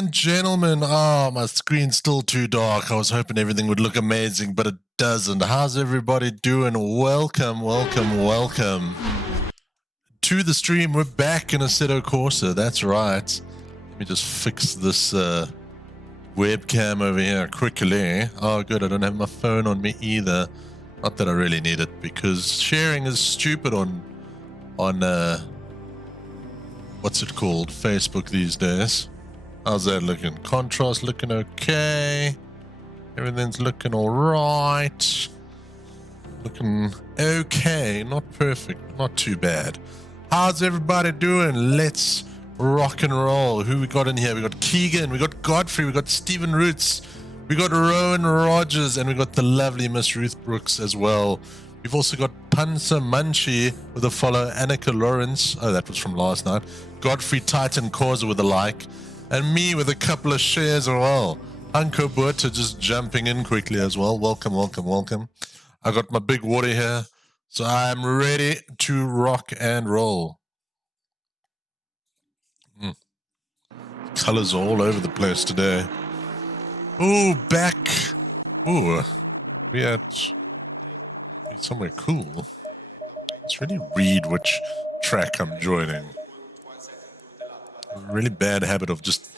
and gentlemen, my screen's still too dark. I was hoping everything would look amazing, but it doesn't. How's everybody doing? Welcome to the stream. We're back in Assetto Corsa. That's right. Let me just fix this webcam over here quickly. Oh, good. I don't have my phone on me either. Not that I really need it, because sharing is stupid on what's it called? Facebook these days. How's that looking? Contrast looking okay. Everything's looking alright. Looking okay. Not perfect. Not too bad. How's everybody doing? Let's rock and roll. Who we got in here? We got Keegan. We got Godfrey. We got Stephen Roots. We got Rowan Rogers. And we got the lovely Miss Ruth Brooks as well. We've also got Pansa Munchie with a follow. Annika Lawrence. Oh, that was from last night. Godfrey Titan Causa with a like. And me with a couple of shares as well. Uncle Buerta just jumping in quickly as well. Welcome. I got my big water here. So I'm ready to rock and roll. Colors all over the place today. Ooh, back. Ooh, we at somewhere cool. Let's really read which track I'm joining. A really bad habit of just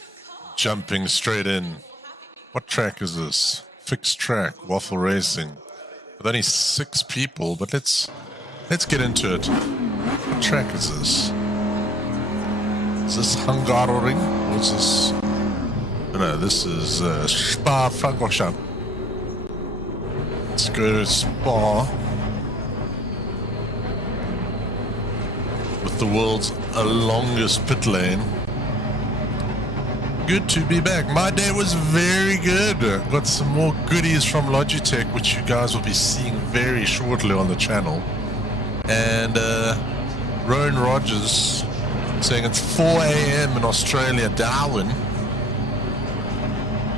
jumping straight in. What track is this? Fixed track, Waffle Racing. With only 6 people, but let's get into it. What track is this? Is this Hungaroring? Or is this... No, this is Spa-Francorchamps. Let's go to Spa. With the world's longest pit lane. Good to be back. My day was very good. Got some more goodies from Logitech, which you guys will be seeing very shortly on the channel. And Rowan Rogers saying it's 4 a.m. in Australia, Darwin.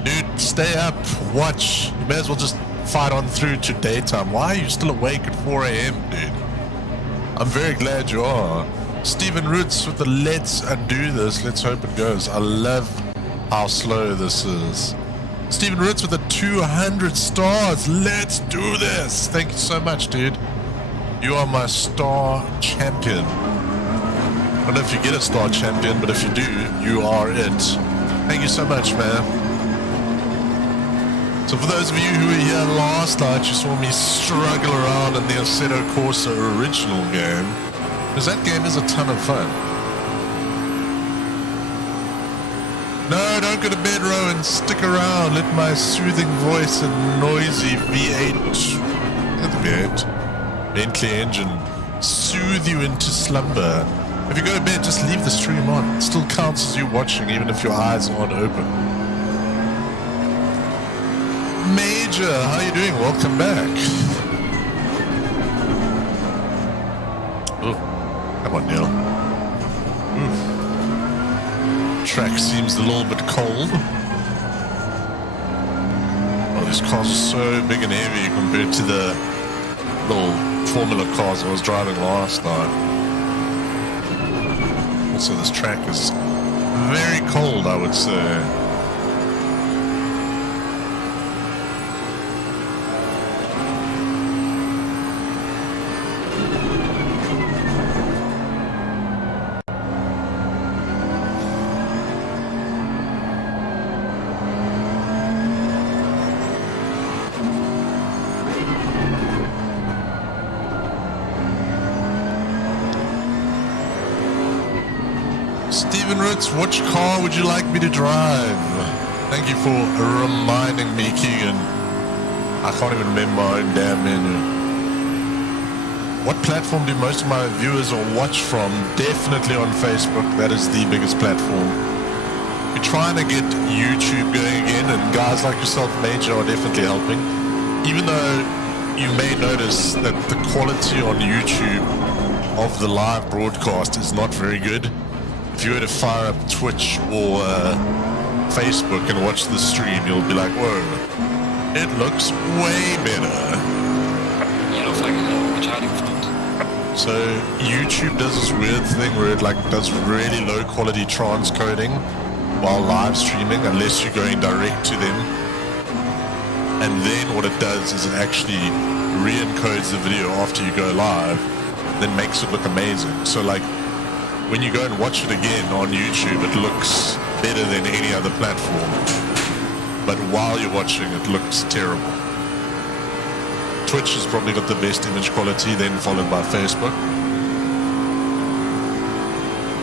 Dude, stay up, watch. You may as well just fight on through to daytime. Why are you still awake at 4 a.m., dude? I'm very glad you are. Stephen Roots with the let's undo this. Let's hope it goes. I love how slow this is. Stephen Roots with the 200 stars. Let's do this. Thank you so much, dude. You are my star champion. I don't know if you get a star champion, but if you do, you are it. Thank you so much, man. So for those of you who were here last night, you saw me struggle around in the Assetto Corsa original game. Because that game is a ton of fun. No, don't go to bed, Rowan. Stick around. Let my soothing voice and noisy V8... Not the V8. Bentley engine soothe you into slumber. If you go to bed, just leave the stream on. It still counts as you watching, even if your eyes aren't open. Major, how are you doing? Welcome back. Oh, come on, Neil. Track seems a little bit cold. Oh, these cars are so big and heavy compared to the little Formula cars I was driving last night. Also, this track is very cold, I would say. Which car would you like me to drive? Thank you for reminding me, Keegan. I can't even remember my own damn menu. What platform do most of my viewers or watch from? Definitely on Facebook. That is the biggest platform. We're trying to get YouTube going again, and guys like yourself, Major, are definitely helping. Even though you may notice that the quality on YouTube of the live broadcast is not very good. If you were to fire up Twitch or Facebook and watch the stream, you'll be like, whoa, it looks way better. You look like a child in front. So YouTube does this weird thing where it like does really low quality transcoding while live streaming unless you're going direct to them. And then what it does is it actually re-encodes the video after you go live, then makes it look amazing. So like when you go and watch it again on YouTube, it looks better than any other platform. But while you're watching, it looks terrible. Twitch has probably got the best image quality, then followed by Facebook.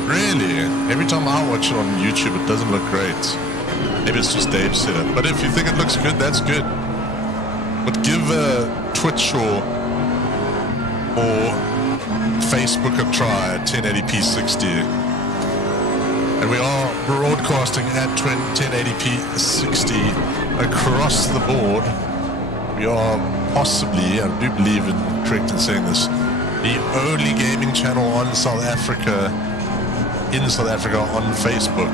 Really? Every time I watch it on YouTube, it doesn't look great. Maybe it's just Dave's setup. But if you think it looks good, that's good. But give Twitch or Facebook a try at 1080p 60. And we are broadcasting at 1080p 60 across the board. We are possibly, I do believe in correct in saying this, the only gaming channel on South Africa, in South Africa on Facebook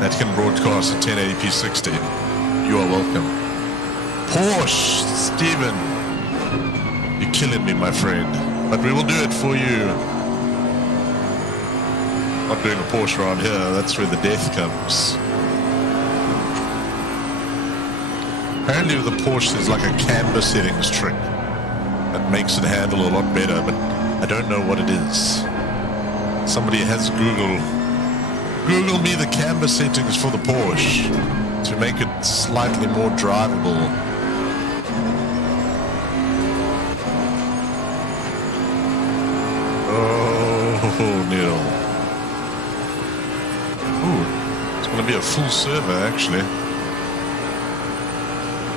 that can broadcast at 1080p 60. You are welcome. Porsche, Steven, you're killing me, my friend. But we will do it for you. Not doing a Porsche around here, that's where the death comes. Apparently with the Porsche there's like a camber settings trick that makes it handle a lot better, but I don't know what it is. Somebody has Google me the camber settings for the Porsche to make it slightly more drivable. Oh, Neil. Ooh, it's going to be a full server, actually.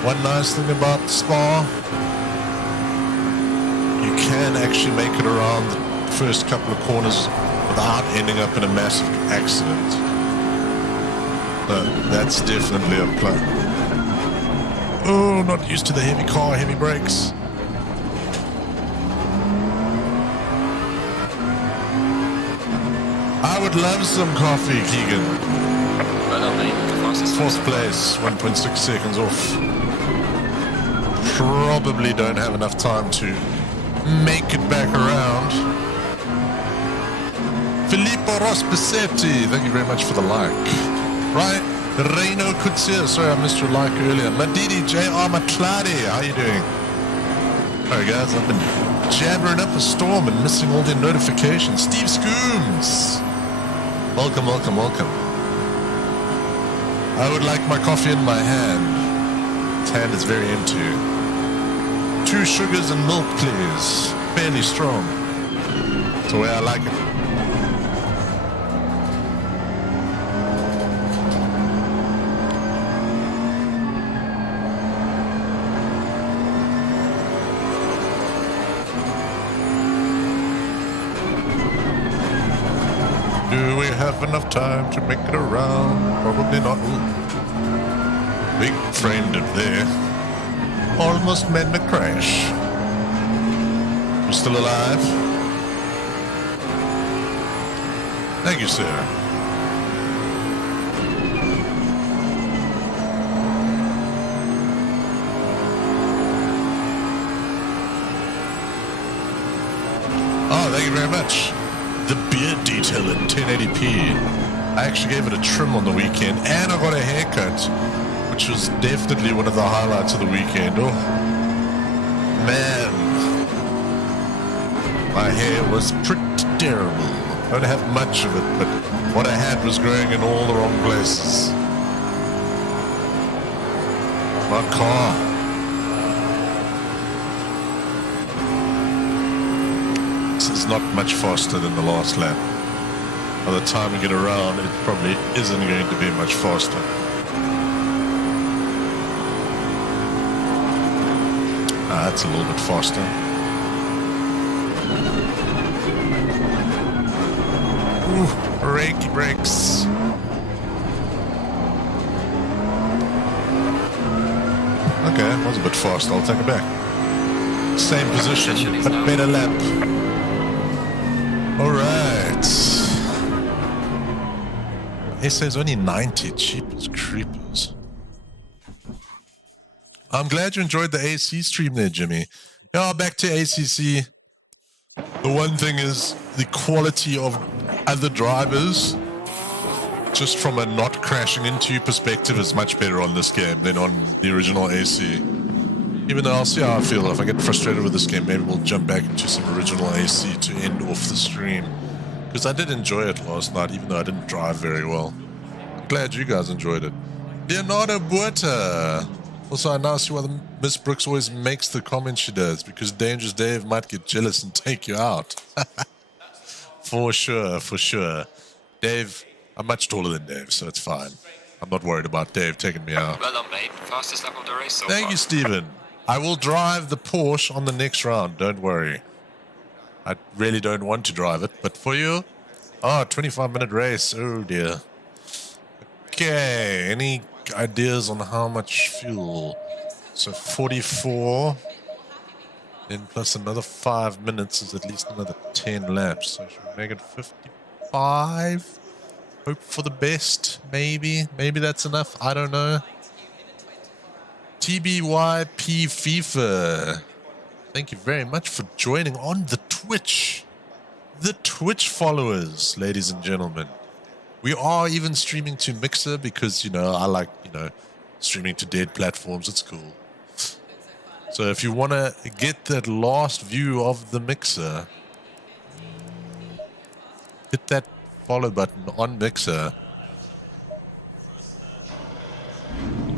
One nice thing about Spa, you can actually make it around the first couple of corners without ending up in a massive accident. That's definitely a plus. Oh, not used to the heavy car, heavy brakes. I would love some coffee, Keegan. Fourth place, 1.6 seconds off. Probably don't have enough time to make it back around. Filippo Rospacetti, thank you very much for the like. Right, Reino Kutsia, sorry I missed your like earlier. Madidi J.R. Matladi, how you doing? Alright guys, I've been jabbering up a storm and missing all their notifications. Steve Scooms, welcome, welcome, welcome. I would like my coffee in my hand. His hand is very empty. 2 sugars and milk, please. Fairly strong. That's the way I like it. Do we have enough time to make it around? Probably not. Ooh. Big frame dip there. Almost made me crash. You're still alive? Thank you, sir. Oh, thank you very much. The beard detail in 1080p. I actually gave it a trim on the weekend, and I got a haircut, which was definitely one of the highlights of the weekend. Oh, man. My hair was pretty terrible. I don't have much of it, but what I had was growing in all the wrong places. My car. This is not much faster than the last lap. By the time we get around, it probably isn't going to be much faster. That's a little bit faster. Ooh, brakey brakes. Okay, that was a bit fast. I'll take it back. Same position, but better lap. All right. It says only 90. Cheapers creepers. I'm glad you enjoyed the AC stream there, Jimmy. Yeah, back to ACC. The one thing is the quality of other drivers just from a not crashing into you perspective, is much better on this game than on the original AC. Even though I'll see how I feel. If I get frustrated with this game, maybe we'll jump back into some original AC to end off the stream. Because I did enjoy it last night, even though I didn't drive very well. I'm glad you guys enjoyed it. Leonardo Buerta. Also, I now see why the Miss Brooks always makes the comments she does, because Dangerous Dave might get jealous and take you out. For sure, for sure. Dave, I'm much taller than Dave, so it's fine. I'm not worried about Dave taking me out. Well done, mate. Fastest lap of the race so Thank far. you, Stephen. I will drive the Porsche on the next round, don't worry. I really don't want to drive it, but for you... Oh, 25-minute race. Oh, dear. Okay, any ideas on how much fuel? So 44, then plus another 5 minutes is at least another 10 laps. So should we make it 55? Hope for the best, maybe. Maybe that's enough, I don't know. TBYP FIFA. Thank you very much for joining on the Twitch. The Twitch followers, ladies and gentlemen. We are even streaming to Mixer because, you know, I like, you know, streaming to dead platforms. It's cool. So if you want to get that last view of the Mixer, hit that follow button on Mixer.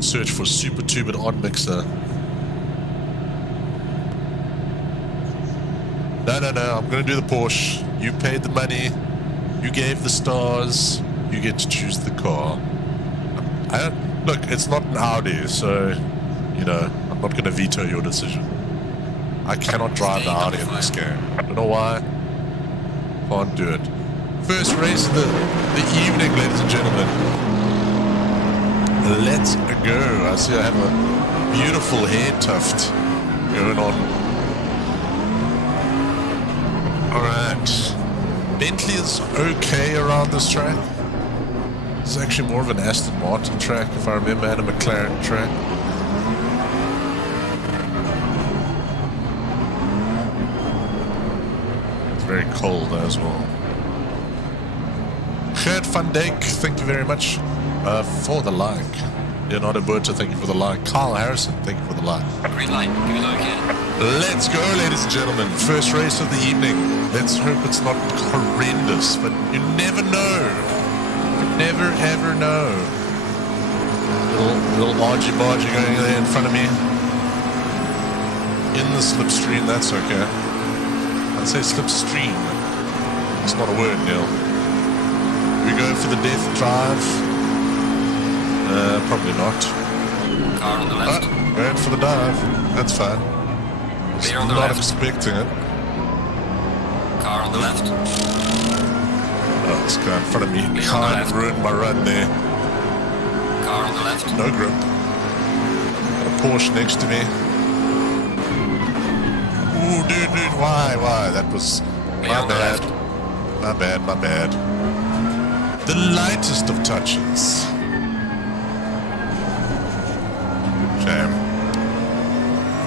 Search for SuperTube on Mixer. No, I'm going to do the Porsche. You paid the money. You gave the stars. You get to choose the car. Look, it's not an Audi, so, you know, I'm not going to veto your decision. I cannot drive the Audi in this game. I don't know why. Can't do it. First race of the evening, ladies and gentlemen. Let's go. I see I have a beautiful hair tuft going on. Alright. Bentley is okay around this track. It's actually more of an Aston Martin track, if I remember, and a McLaren track. It's very cold as well. Gert van Dijk, thank you very much for the like. Leonardo Berta, thank you for the like. Carl Harrison, thank you for the like. Green light, give it again. Let's go, ladies and gentlemen. First race of the evening. Let's hope it's not horrendous, but you never know. You never, ever know. Little argy-bargy going there in front of me. In the slipstream, that's okay. I'd say slipstream. It's not a word, Neil. We go for the death drive. Probably not. Car on the left. Going for the dive. That's fine. Clear on the Not left. expecting it. Car on the left. Oh, this guy in front of me Clear on the can't left. ruin my run there. Car on the left. No grip. Got a Porsche next to me. Ooh, dude, why? That was Clear my on the bad. left. My bad. The lightest of touches. Shame.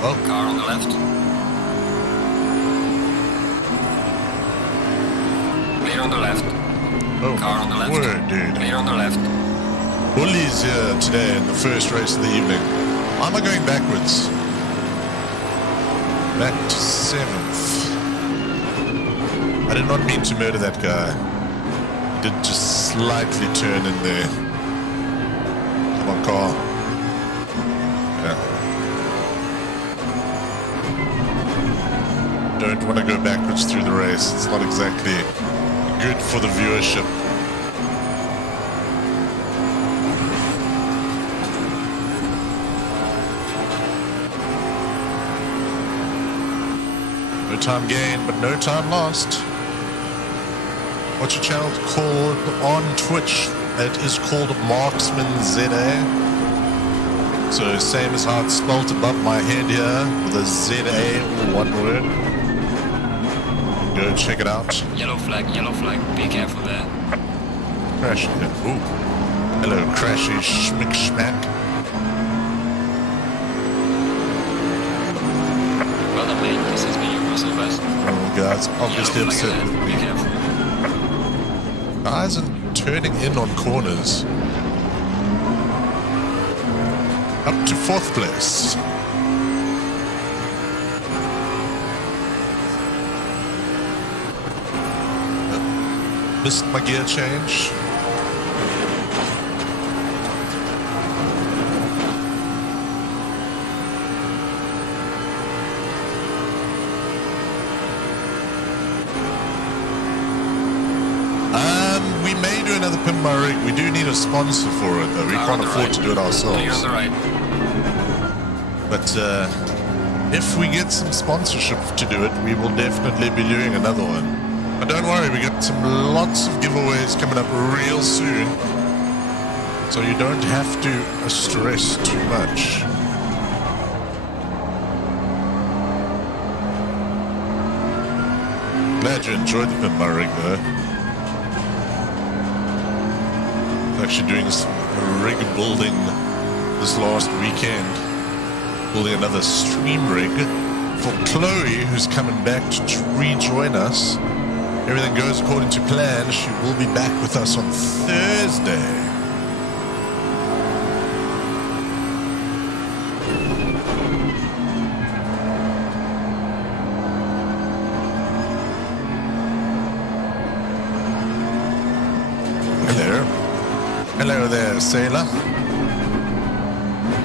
Well, Car on the left. Clear on the left. oh, Car on the left. word, dude. Clear on the left. Bullies here today in the first race of the evening. Why am I going backwards? Back to 7th. I did not mean to murder that guy. He did just slightly turn in there. Come on, car. Yeah. Don't want to go backwards through the race. It's not exactly good for the viewership. No time gained, but no time lost. What's your channel called on Twitch? It is called Marksman ZA. So same as how it's spelled above my head here, with a ZA, all one word. Go check it out. Yellow flag, be careful there. Crash. Ooh. Hello, crashy schmick schmack. Well done, mate. This has been your personal best. Oh, guys, obviously Yellow upset flag with ahead. Be me. careful. Guys in turning in on corners. Up to 4th place. Missed my gear change. We may do another pin my rig. We do need a sponsor for it though. We can't afford to do it ourselves. You're on the right. But if we get some sponsorship to do it, we will definitely be doing another one. But don't worry, we got lots of giveaways coming up real soon. So you don't have to stress too much. Glad you enjoyed the pin my rig though. Actually doing some rig building this last weekend, building another stream rig for Chloe, who's coming back to rejoin us. Everything goes according to plan. She will be back with us on Thursday. Hello there, sailor.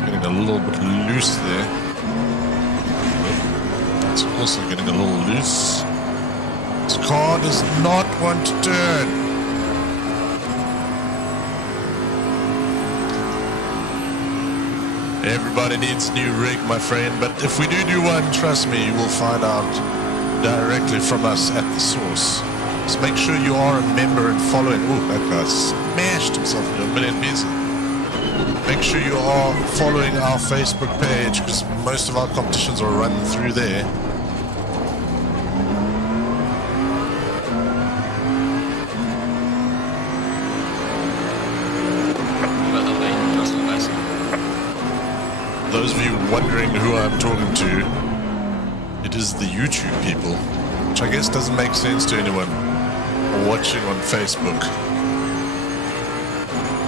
Getting a little bit loose there. It's also getting a little loose. This car does not want to turn. Everybody needs a new rig, my friend, but if we do one, trust me, you will find out directly from us at the source. Just make sure you are a member and following. Oh, that guy smashed himself into a million pieces. Make sure you are following our Facebook page because most of our competitions are run through there. Those of you wondering who I'm talking to, it is the YouTube people, which I guess doesn't make sense to anyone watching on Facebook.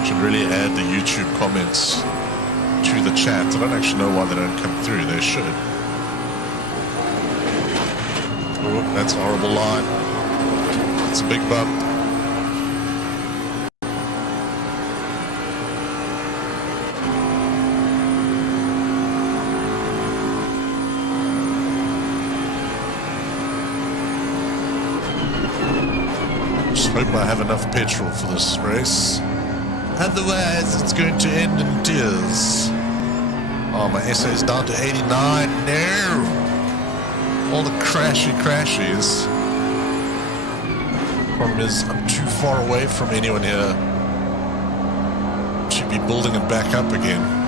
Should really add the YouTube comments to the chat. I don't actually know why they don't come through. They should. Oh, that's a horrible line. It's a big bump. Hope I have enough petrol for this race. Otherwise, it's going to end in tears. Oh, my SA is down to 89. No! All the crashies. Problem is, I'm too far away from anyone here to be building it back up again.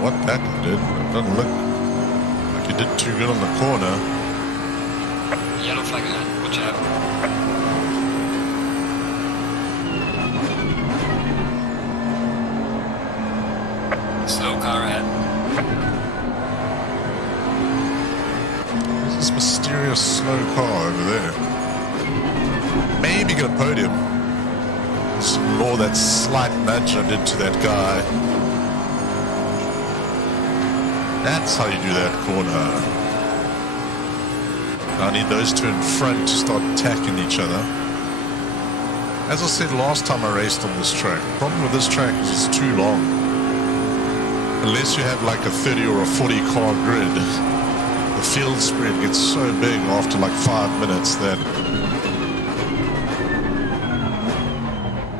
What that did, it doesn't look like he did too good on the corner. Yellow flag ahead, watch out. Slow car ahead. There's this mysterious slow car over there. Maybe get a podium. Just ignore that slight nudge I did to that guy. That's how you do that corner. I need those two in front to start attacking each other. As I said last time I raced on this track, the problem with this track is it's too long. Unless you have like a 30 or a 40 car grid, the field spread gets so big after like 5 minutes that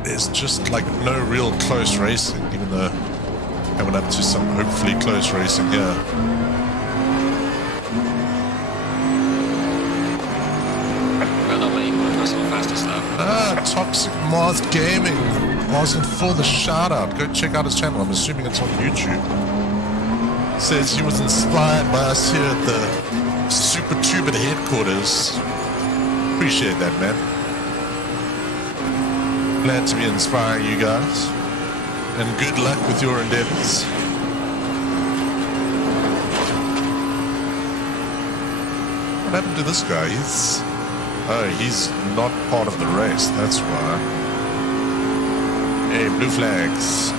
there's just like no real close racing, even though coming up to some hopefully close racing here. Toxic Moth Gaming asking for the shout out. Go check out his channel. I'm assuming it's on YouTube. Says he was inspired by us here at the Super Tubit headquarters. Appreciate that, man. glad to be inspiring you guys. And good luck with your endeavors. What happened to this guy? He's not part of the race, that's why. Hey, blue flags.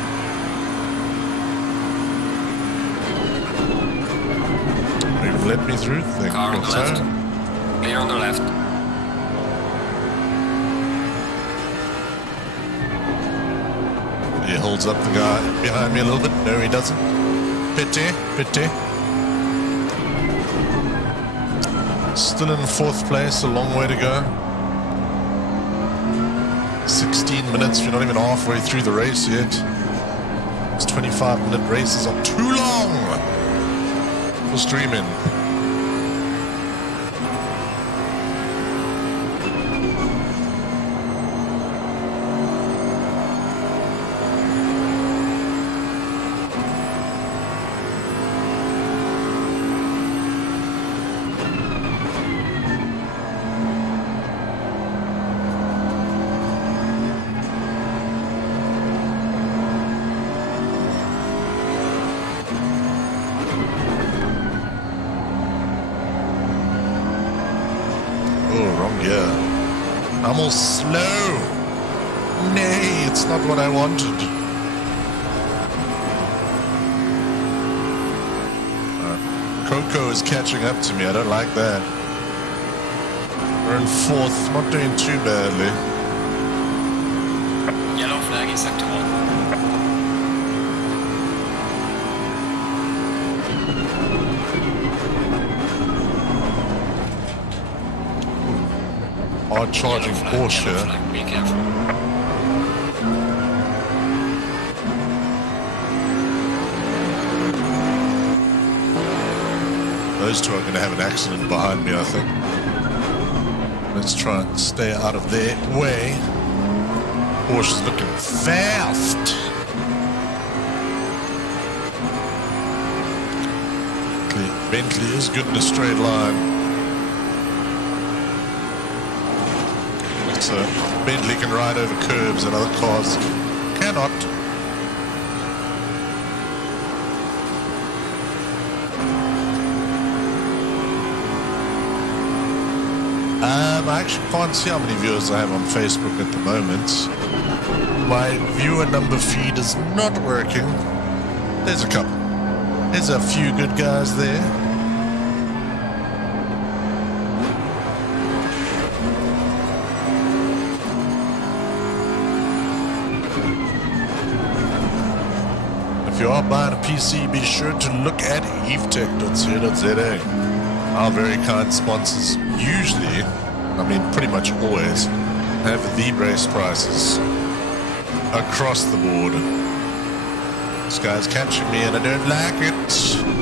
You've let me through, thank Car on the left. so. Clear on the left. He holds up the guy behind me a little bit. No, he doesn't. Pity, pity. Still in fourth place, a long way to go. 16 minutes, we're not even halfway through the race yet. These 25-minute races are too long for streaming. I'm all slow. Nay, it's not what I wanted. Coco is catching up to me. I don't like that. We're in fourth, not doing too badly. Yellow flag in sector 1. Hard charging Porsche. Be careful. Those two are going to have an accident behind me, I think. Let's try and stay out of their way. Porsche's looking fast. Bentley is good in a straight line. So Bentley can ride over curbs and other cars cannot. I actually can't see how many viewers I have on Facebook at the moment. My viewer number feed is not working. There's a couple. There's a few good guys there. If you are buying a PC, be sure to look at evetech.co.za. Our very kind sponsors usually, I mean pretty much always, have the brace prices across the board. This guy's catching me and I don't like it.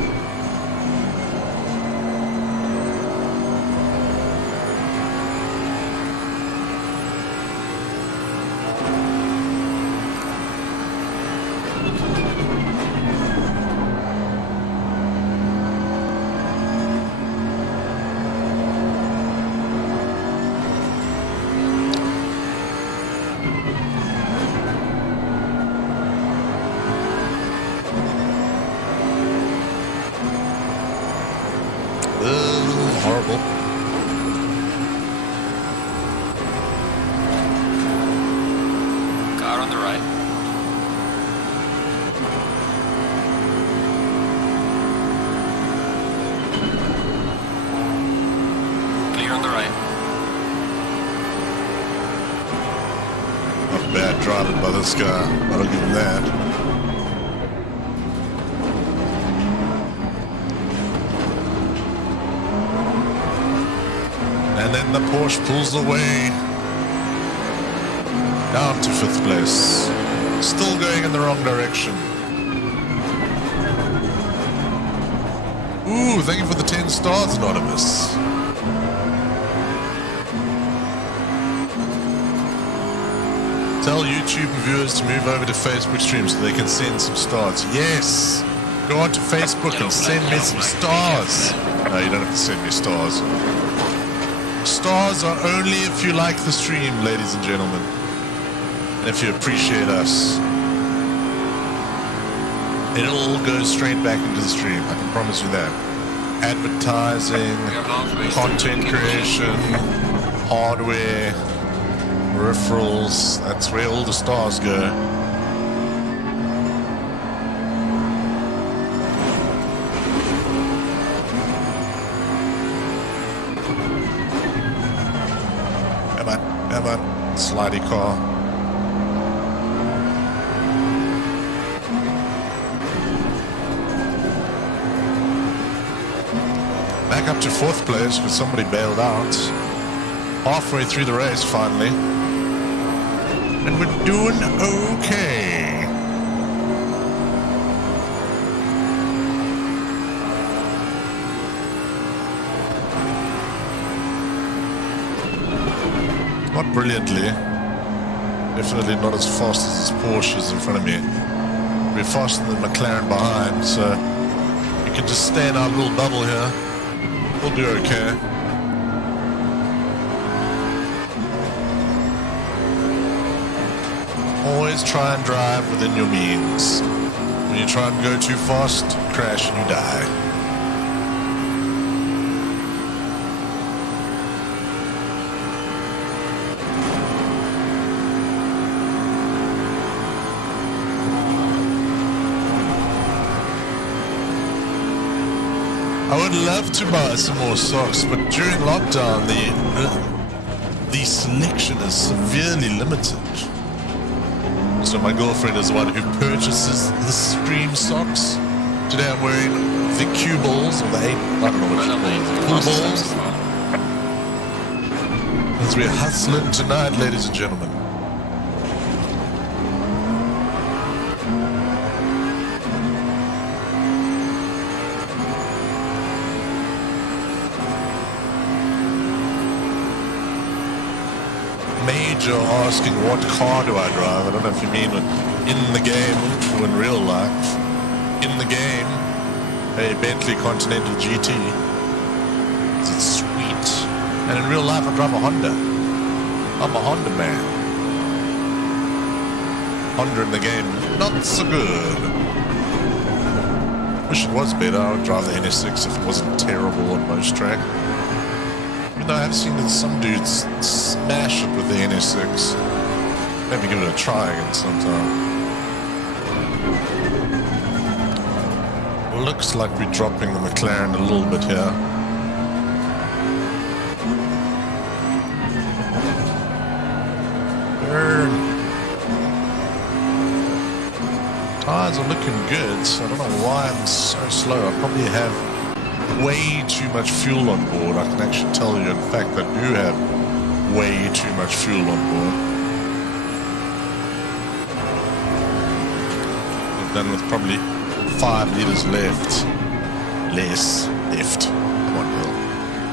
Horrible. Car on the right. Clear on the right. Not bad driving by this guy. I'll give him that. And then the Porsche pulls away down to fifth place. Still going in the wrong direction. Ooh, thank you for the 10 stars, Anonymous. Tell YouTube viewers to move over to Facebook stream so they can send some stars. Yes! Go on to Facebook and send me some stars. No, you don't have to send me stars. Stars are only if you like the stream, ladies and gentlemen. if you appreciate us, it all goes straight back into the stream. I can promise you that. Advertising, content creation, hardware, referrals, that's where all the stars go. Come on, slidey car. Back up to 4th place because somebody bailed out. Halfway through the race finally. And we're doing okay. Not brilliantly. Definitely not as fast as this Porsche is in front of me. We're faster than the McLaren behind, so we can just stay in our little bubble here. We'll do okay. Always try and drive within your means. When you try and go too fast, you crash and you die. I would love to buy some more socks, but during lockdown, the selection is severely limited. So my girlfriend is the one who purchases the stream socks. Today I'm wearing the Q balls, or the 8, I don't know what you call them. As we're hustling tonight, ladies and gentlemen. Major asking what car do I drive. I don't know if you mean in the game or in real life. In the game, a Bentley Continental GT. It's sweet. And in real life, I drive a Honda. I'm a Honda man. Honda in the game, not so good. Wish it was better. I would drive the NS6 if it wasn't terrible on most track. Even though I have seen that some dudes smash it with the NS6. Maybe give it a try again sometime. Looks like we're dropping the McLaren a little bit here. Burn. Tires are looking good, so I don't know why I'm so slow. I probably have way too much fuel on board. I can actually tell you, in fact, I do have way too much fuel on board. We're done with probably 5 liters left. Left. Come on,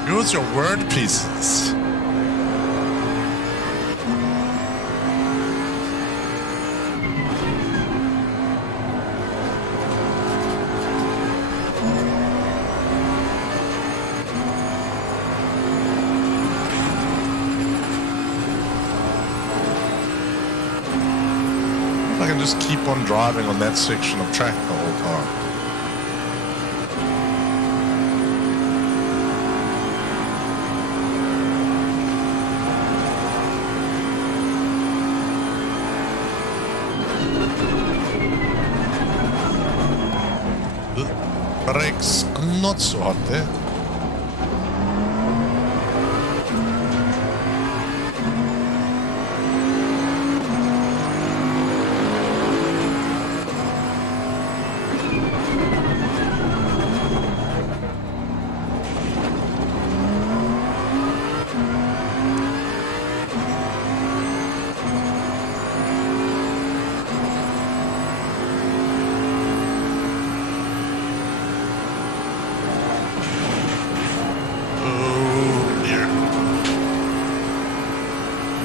Bill. Use your word pieces. I can just keep on driving on that section of track the whole time. The brakes are not so hot there.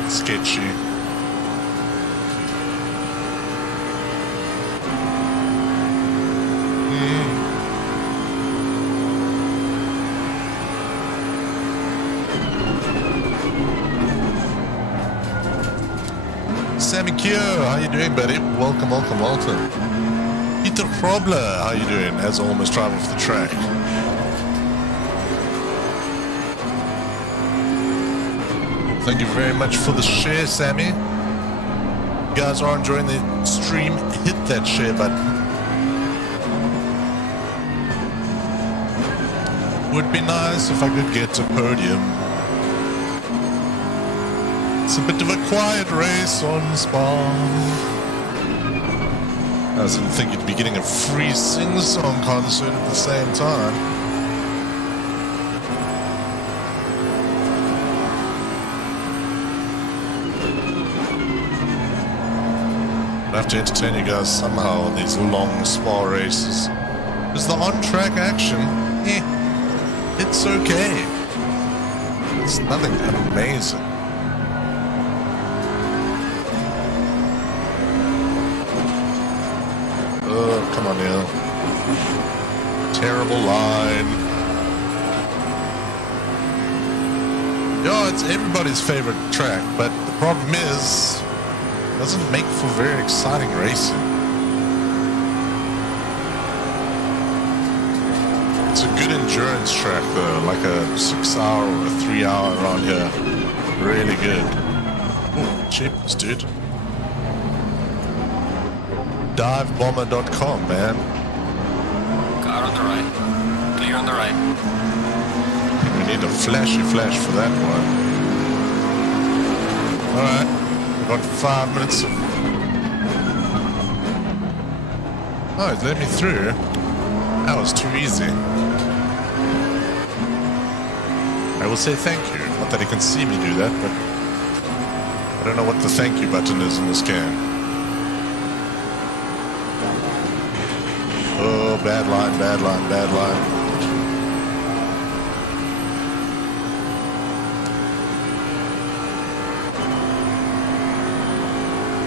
Sketchy. Sammy Kyo, how you doing, buddy? Welcome, welcome, welcome. Peter Probler, how you doing? As I almost drive off the track. Thank you very much for the share, Sammy. If you guys are enjoying the stream, hit that share button. Would be nice if I could get to podium. It's a bit of a quiet race on Spa. I didn't think you'd be getting a free sing-song concert at the same time. I have to entertain you guys somehow on these long Spa races. Because the on-track action, it's okay. It's nothing amazing. Oh, come on, Neil. Terrible line. Yeah, it's everybody's favorite track, but the problem is, it doesn't make for very exciting racing. It's a good endurance track though, like a 6-hour or a 3-hour around here. Really good. Oh, cheapness, dude. Divebomber.com, man. Car on the right. Clear on the right. We need a flashy flash for that one. Alright, we've got 5 minutes. Oh, it let me through. That was too easy. I will say thank you. Not that he can see me do that, but I don't know what the thank you button is in this game. Oh, bad line, bad line, bad line.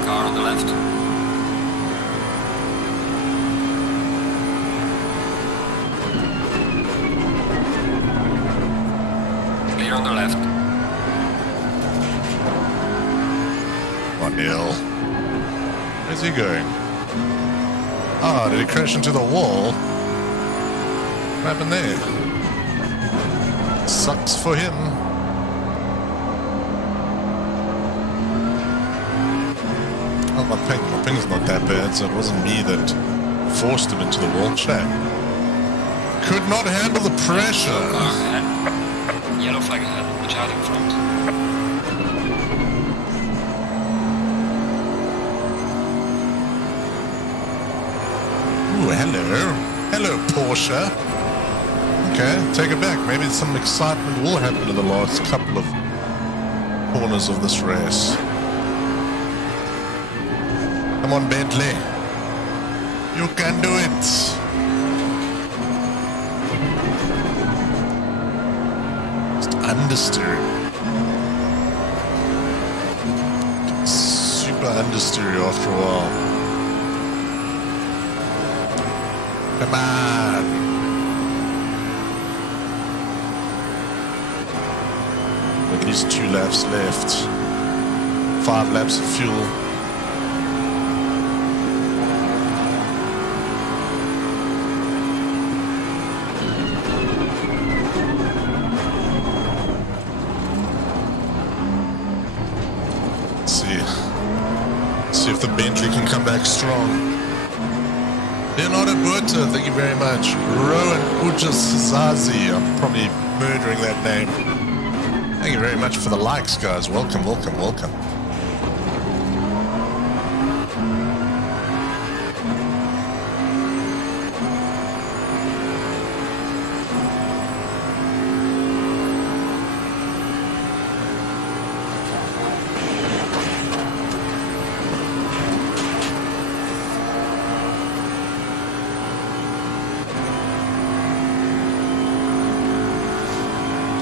Car on the left. Clear on the left. 1-0. Where's he going? Oh, did he crash into the wall? What happened there? Sucks for him. Oh, my ping's not that bad, so it wasn't me that forced him into the wall. Check. Could not handle the pressure. Yellow flag ahead. Watch out in front. Ooh, hello. Hello, Porsche. Okay, take it back. Maybe some excitement will happen in the last couple of corners of this race. Come on, Bentley. You can do it. Just understeer. Super understeer after a while. Come on. At least 2 laps left. 5 laps of fuel. Let's see if the Bentley can come back strong. Leonardo Burta, thank you very much. Rowan Ujasazi, I'm probably murdering that name. Thank you very much for the likes, guys. Welcome, welcome, welcome.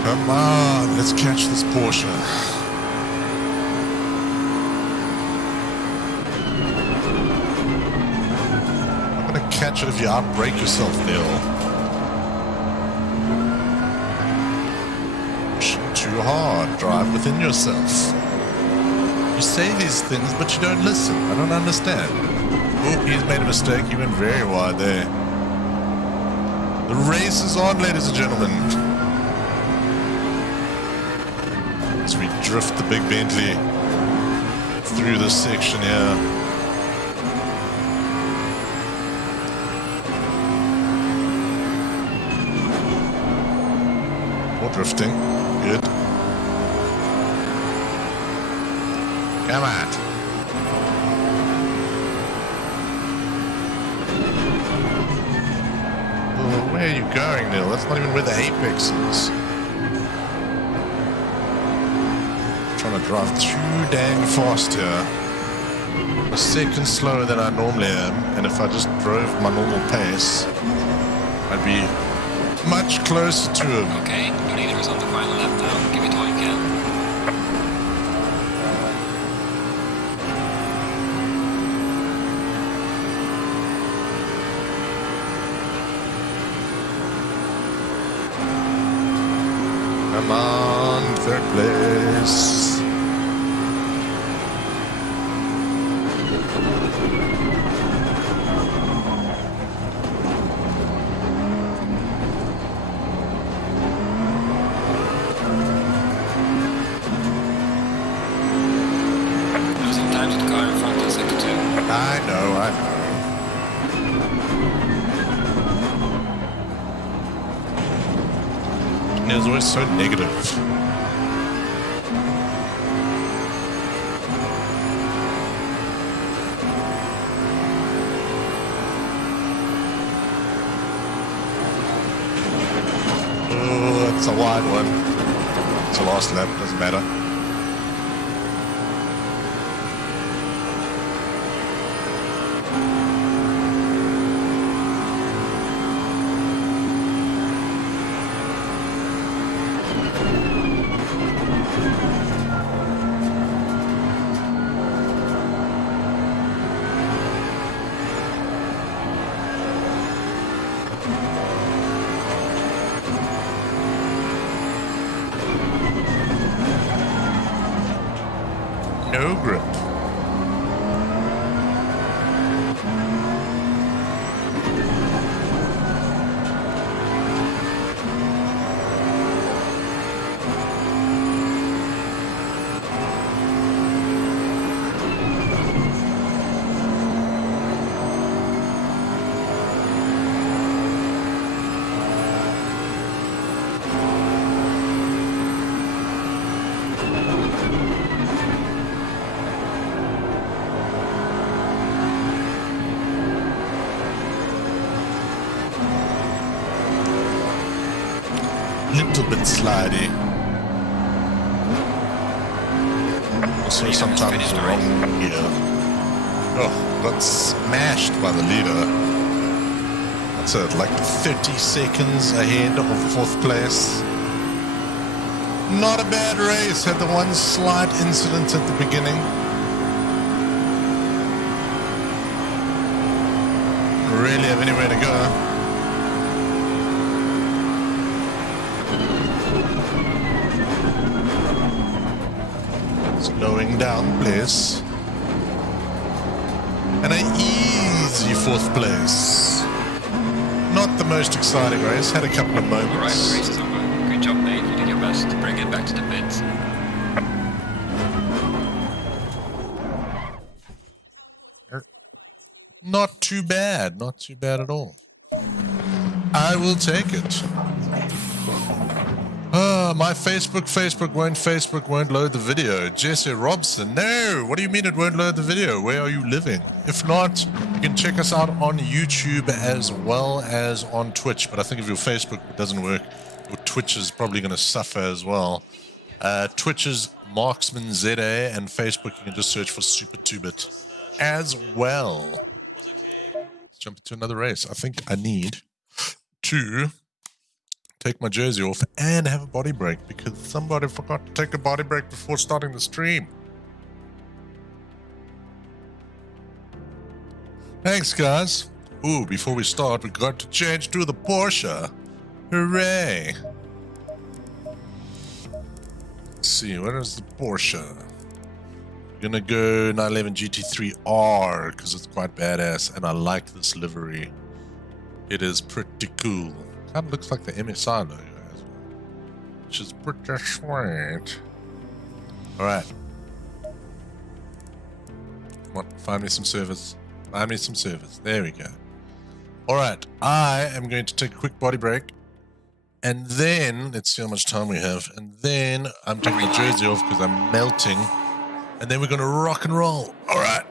Come on, let's catch this Porsche. I'm gonna catch it if you outbrake yourself, Neil. Pushing too hard, drive within yourself. You say these things, but you don't listen. I don't understand. Oh, he's made a mistake. He went very wide there. The race is on, ladies and gentlemen. As we drift the big Bentley through this section here. More drifting. Good. Come on. Oh, where are you going, Neil? That's not even where the apex is. Trying to drive too dang fast here. A second slower than I normally am, and if I just drove my normal pace, I'd be much closer to him. Okay, your leader is on the final lap now. Give it all you can. Come on, third place. Losing time to the car in front in sector 2. I know. It was always so negative. Oh, that's a wide one. It's a last lap, doesn't matter. No grip. Little bit slidey. Also sometimes the wrong gear. Oh, got smashed by the leader. That's it, like 30 seconds ahead of 4th place. Not a bad race, had the one slight incident at the beginning. Really have anywhere to go. Slowing down, please. And an easy 4th place. Not the most exciting race, had a couple of moments. Alright, the race is over. Good job, mate. You did your best to bring it back to the pits. Not too bad, not too bad at all. I will take it. My Facebook won't load the video. Jesse Robson, no! What do you mean it won't load the video? Where are you living? If not, you can check us out on YouTube as well as on Twitch. But I think if your Facebook doesn't work, your Twitch is probably going to suffer as well. Twitch is Marksman ZA, and Facebook you can just search for Super 2-Bit as well. Let's jump into another race. I think I need to take my jersey off and have a body break because somebody forgot to take a body break before starting the stream. Thanks, guys. Ooh, before we start, we got to change to the Porsche. Hooray! Let's see, where is the Porsche? Gonna go 911 GT3R because it's quite badass and I like this livery. It is pretty cool. Kind of looks like the MSI logo as well, which is pretty sweet. Alright. Come on, find me some service. Find me some service. There we go. Alright, I am going to take a quick body break. And then, let's see how much time we have. And then I'm taking the jersey off because I'm melting. And then we're going to rock and roll. Alright.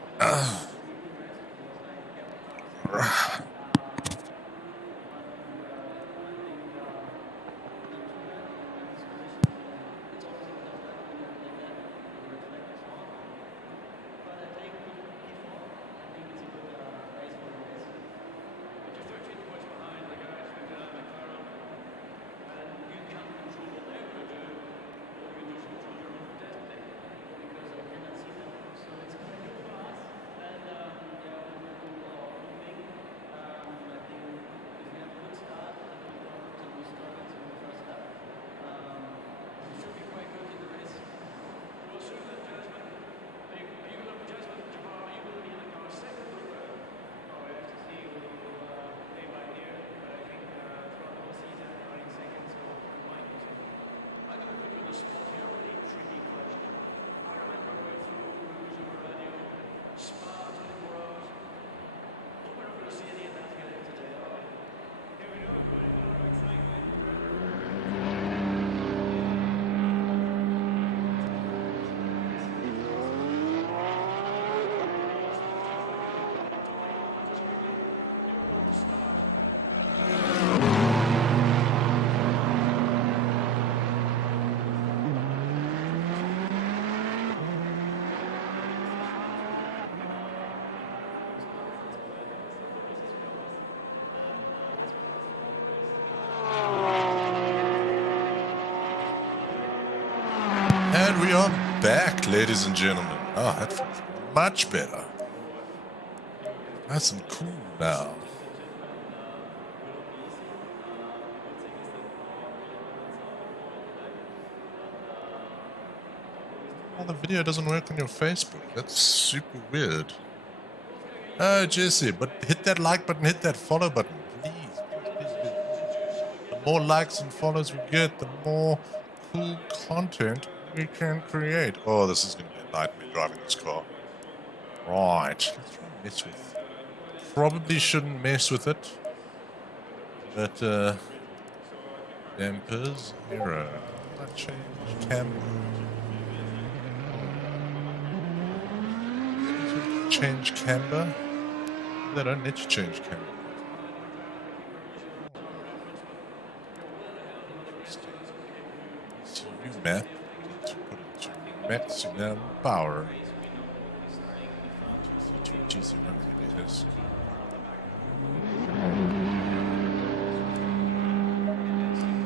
And we are back, ladies and gentlemen. Oh, that feels much better. Nice and cool now. Oh, the video doesn't work on your Facebook. That's super weird. Oh, Jesse, but hit that like button, hit that follow button, please. The more likes and follows we get, the more cool content we can create. Oh, this is going to be a nightmare driving this car. Right. Let's try and mess with. Probably shouldn't mess with it. But, dampers, hero. Might change camber. Change camber? They don't let you change camber. View map. Maximum power.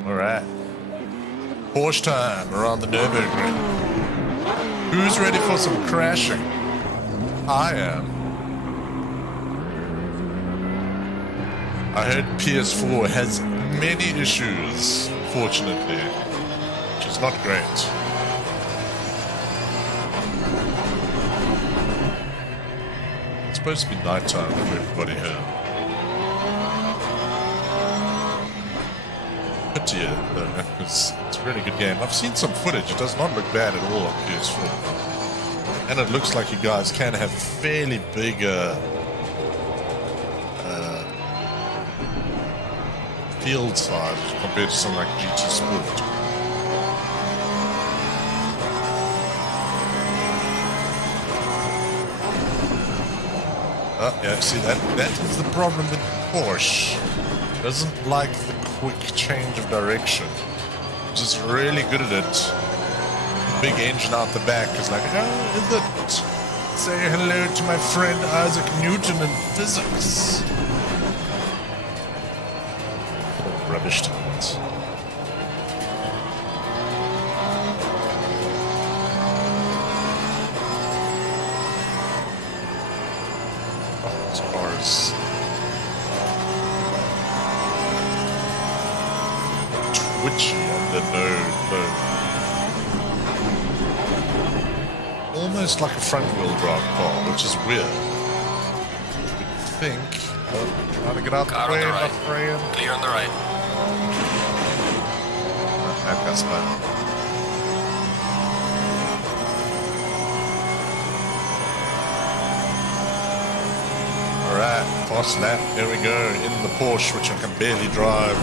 Alright. Porsche time around the Nürburgring. Who's ready for some crashing? I am. I heard PS4 has many issues, fortunately, which is not great. It's supposed to be nighttime for everybody here. Pity it, though. It's a really good game. I've seen some footage. It does not look bad at all on PS4. And it looks like you guys can have fairly big field size compared to something like GT Sport. Oh, yeah, see, that is the problem with Porsche. It doesn't like the quick change of direction. It's just really good at it. Big engine out the back is like, oh, is it? Say hello to my friend Isaac Newton in physics. Oh, rubbish tons. Oh, those cars. Twitchy on the node. almost like a front-wheel drive car, which is weird. You'd think. Oh, trying to get out Car the on way, the my right. friend. Clear on the right. That's fine. Alright, fast lap. There we go. In the Porsche, which I can barely drive.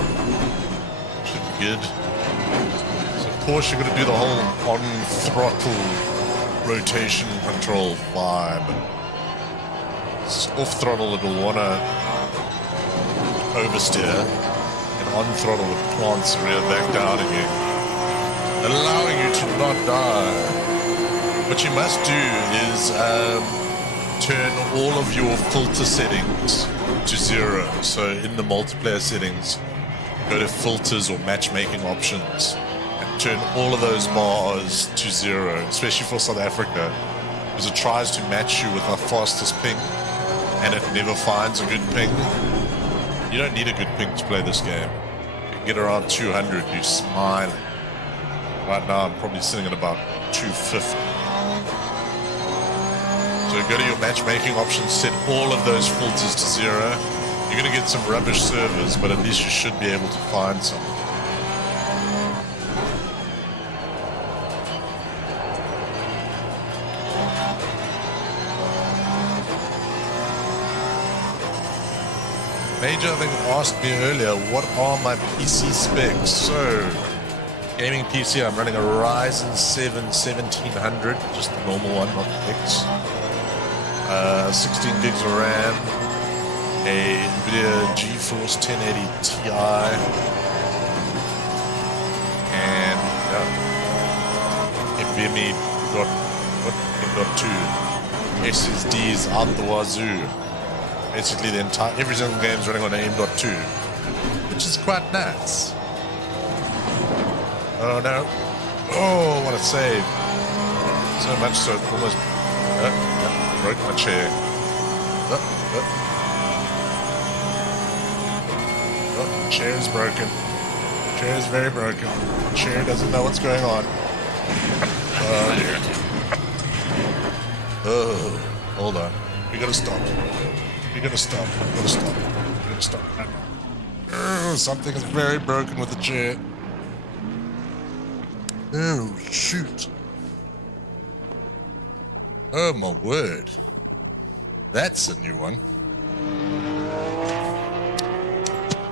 Should be good. So Porsche, you're going to do the whole on-throttle rotation control vibe. It's off-throttle, it'll want to oversteer. And on-throttle, it plants the rear back down again, allowing you to not die. What you must do is turn all of your filter settings to 0. So in the multiplayer settings, go to filters or matchmaking options and turn all of those bars to 0, especially for South Africa, because it tries to match you with our fastest ping and it never finds a good ping. You don't need a good ping to play this game. You can get around 200, you're smiling. Right now I'm probably sitting at about 250. So go to your matchmaking options, set all of those filters to 0. You're going to get some rubbish servers, but at least you should be able to find some. Major, I think, asked me earlier, what are my PC specs? So, gaming PC, I'm running a Ryzen 7 1700, just the normal one, not the X. 16 gigs of RAM, a NVIDIA GeForce 1080 Ti, and NVMe M.2 SSDs out the wazoo. Basically, every single game is running on an M.2, which is quite nice. Oh no! Oh, what a save! So much so, it almost. Broke my chair. Oh, the chair is broken. The chair is very broken. The chair doesn't know what's going on. Oh, hold on. We gotta stop. We gotta stop. We gotta stop. We gotta stop. Oh, something is very broken with the chair. Oh, shoot. Oh my word. That's a new one.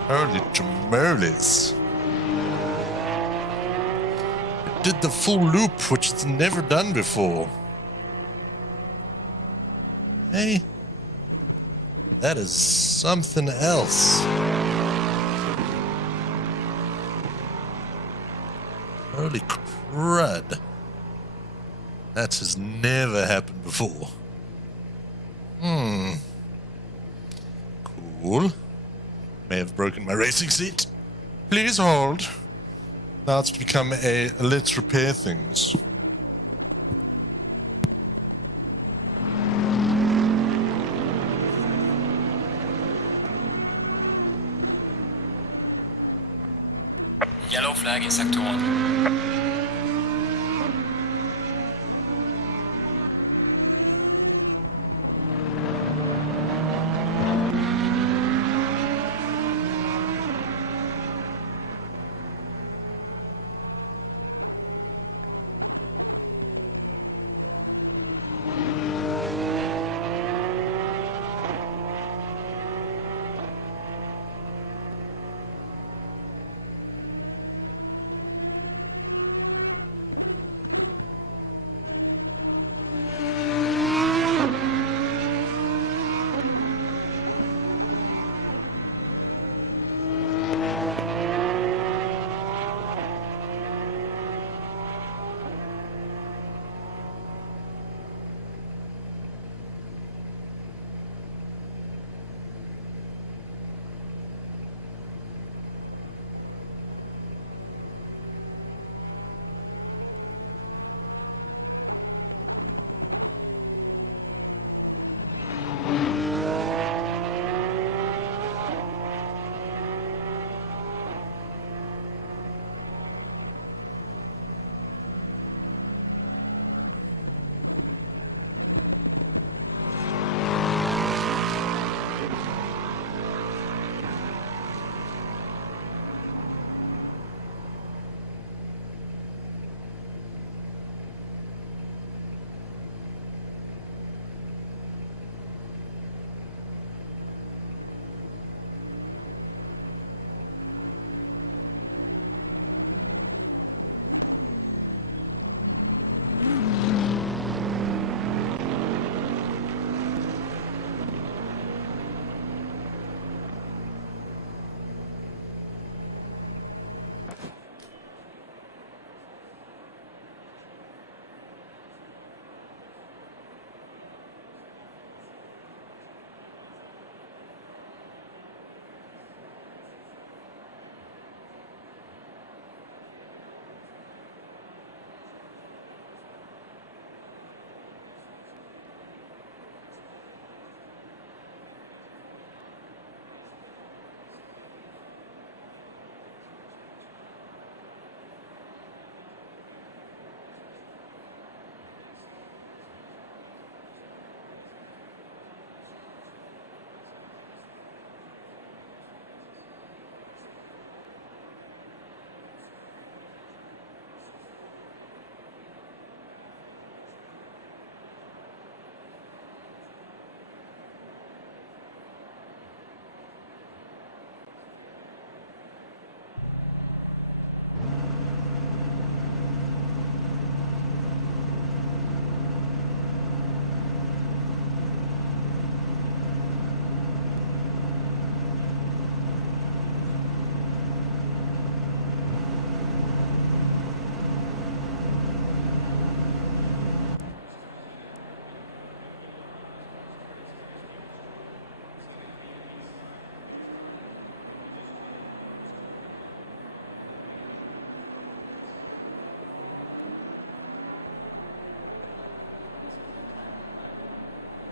Holy tamales. It did the full loop, which it's never done before. Hey, that is something else. Holy crud. That has never happened before. Cool. May have broken my racing seat. Please hold. Now it's become a let's repair things. Yellow flag in sector 1.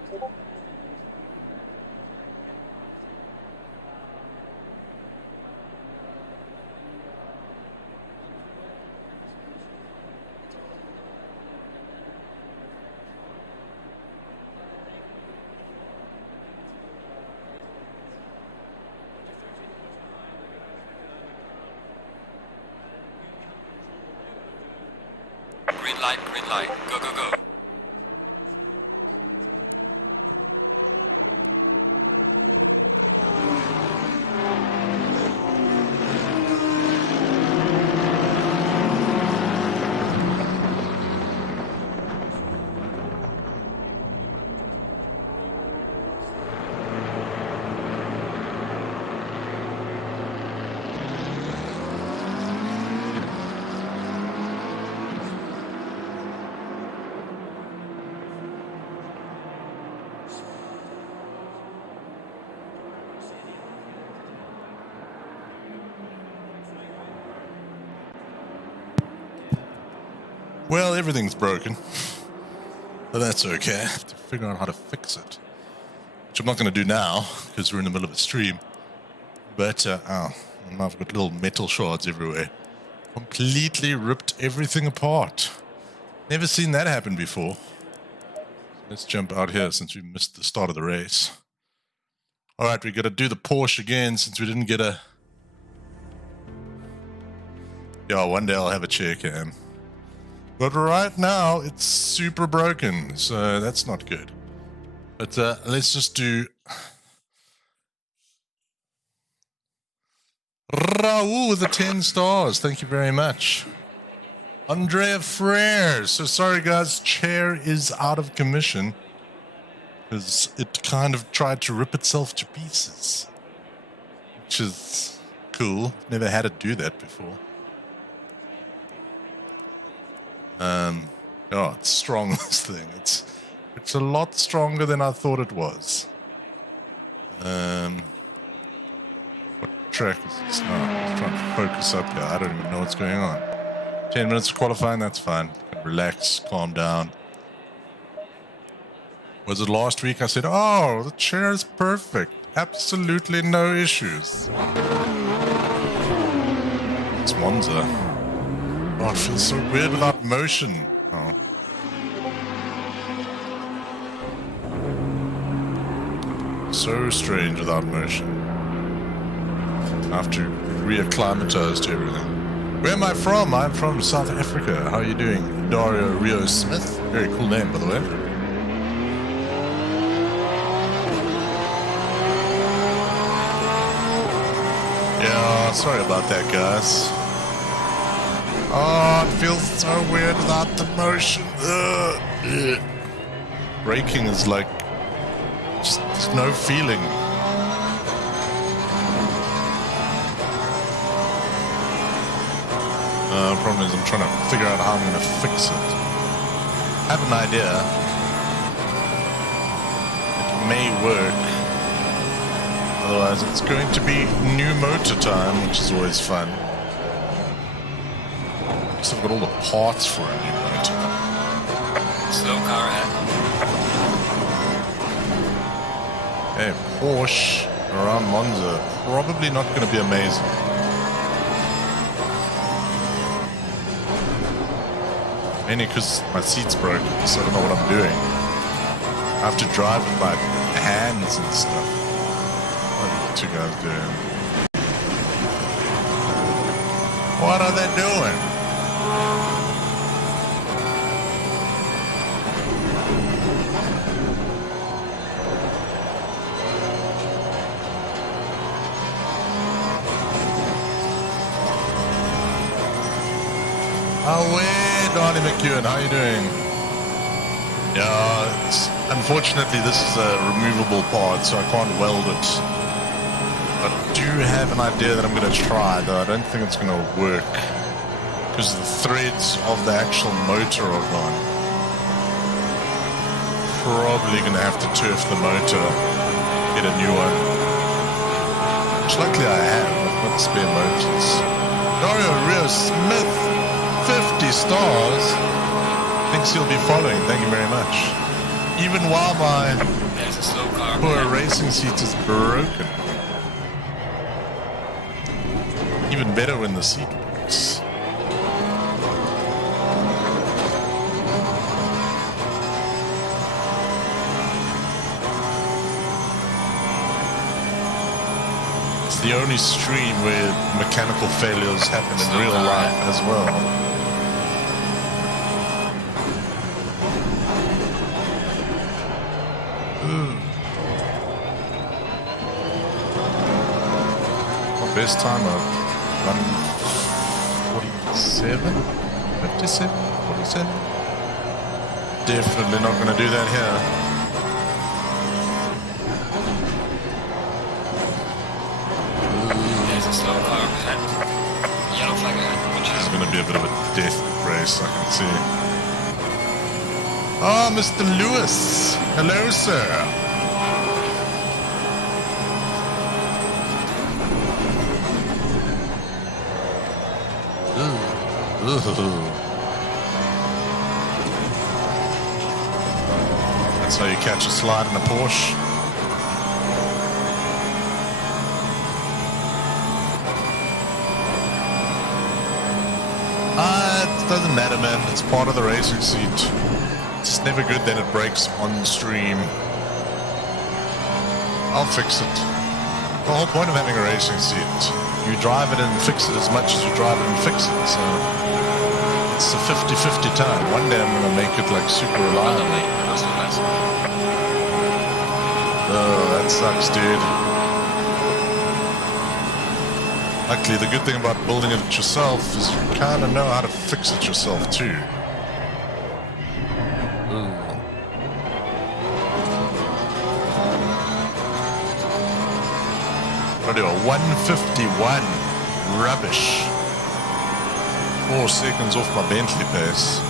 Green light, go, go, go. Well, everything's broken, but that's okay. I have to figure out how to fix it, which I'm not going to do now because we're in the middle of a stream. But and I've got little metal shards everywhere. Completely ripped everything apart. Never seen that happen before. Let's jump out here since we missed the start of the race. All right, we got to do the Porsche again since we didn't get a... Yeah, one day I'll have a chair cam. But right now, it's super broken, so that's not good. But let's just do... Raul with the 10 stars. Thank you very much. Andrea Frere. So sorry, guys. Chair is out of commission because it kind of tried to rip itself to pieces, which is cool. Never had it do that before. Oh, it's strong, this thing. It's a lot stronger than I thought it was. What track is this now? I'm trying to focus up here. I don't even know what's going on. 10 minutes of qualifying, that's fine. Relax, calm down. Was it last week I said, oh, the chair is perfect. Absolutely no issues. It's Monza. Oh, it feels so weird without motion. Oh. So strange without motion. I have to reacclimatize to everything. Where am I from? I'm from South Africa. How are you doing? Dario Rio Smith. Very cool name, by the way. Yeah, sorry about that, guys. Oh, it feels so weird without the motion. Braking is like, just, there's no feeling. The problem is I'm trying to figure out how I'm going to fix it. I have an idea. It may work. Otherwise, it's going to be new motor time, which is always fun. So I've got all the parts for a new motor. Slow car ahead. Hey, Porsche around Monza. Probably not going to be amazing. Mainly because my seat's broken, so I don't know what I'm doing. I have to drive with my hands and stuff. What are you two guys doing? What are they doing? Away, Donnie McEwen, how are you doing? Yeah, unfortunately this is a removable part, so I can't weld it. I do have an idea that I'm going to try, though I don't think it's going to work. Because the threads of the actual motor are gone. Probably going to have to turf the motor, get a new one. Which luckily I have, I've got spare motors. Dario Rio Smith, 50 stars. Thinks he'll be following. Thank you very much. Even while my There's a slow car. poor racing seat is broken. Even better when the seat works. It's the only stream where mechanical failures happen in real life as well. My best time of 147? 57? 47? Definitely not going to do that here. There's a slow car ahead. Yellow flag ahead. Watch This is out. going to be a bit of a death race, I can see. Oh, Mr. Lewis. Hello, sir. Ooh. That's how you catch a slide in a Porsche. It doesn't matter, man. It's part of the racing seat. It's never good that it breaks on stream. I'll fix it. The whole point of having a racing seat, you drive it and fix it as much as you drive it and fix it. So it's a 50-50 time. One day I'm going to make it like super reliable. Oh, that sucks, dude. Luckily, the good thing about building it yourself is you kind of know how to fix it yourself too. I'm gonna do a 151. Rubbish. 4 seconds off my Bentley pace.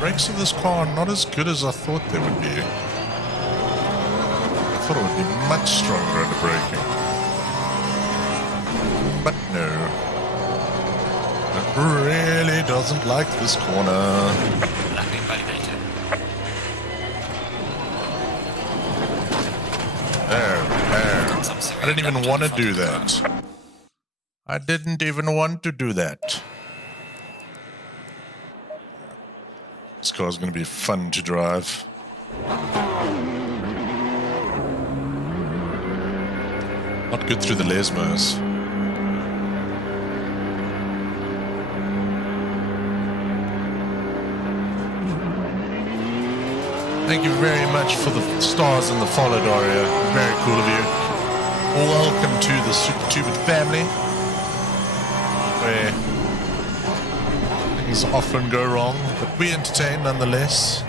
Brakes of this car are not as good as I thought they would be. I thought it would be much stronger under braking. But no. It really doesn't like this corner. Lapping validated. There. I didn't even want to do that. I didn't even want to do that. This car's going to be fun to drive. Not good through the lesmos. Thank you very much for the stars and the follow, Daria. Very cool of you. Welcome to the SuperTubid family, where things often go wrong, but we entertain nonetheless.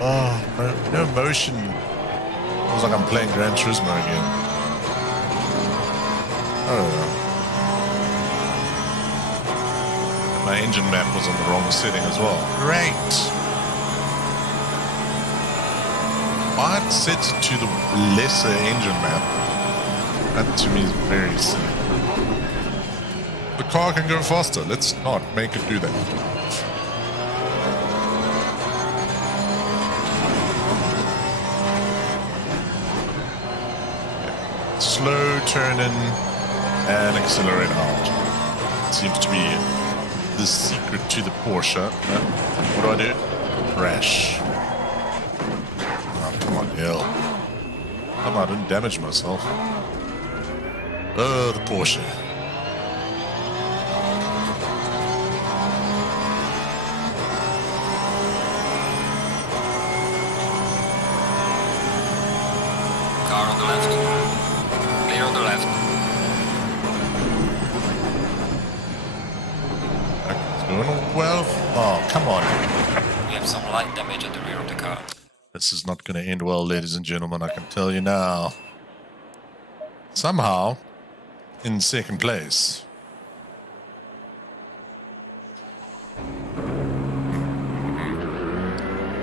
Oh, no motion. Feels like I'm playing Gran Turismo again. Oh. My engine map was on the wrong setting as well. Great. I'd set it to the lesser engine map. That to me is very silly. The car can go faster. Let's not make it do that. Yeah. Slow turn in and accelerate out. Seems to be the secret to the Porsche. What do I do? Crash. Oh, come on, hell. Come on, I didn't damage myself. Oh, the Porsche. Car on the left. Clear on the left. It's going well. Oh, come on. We have some light damage at the rear of the car. This is not going to end well, ladies and gentlemen, I can tell you now. Somehow, in second place.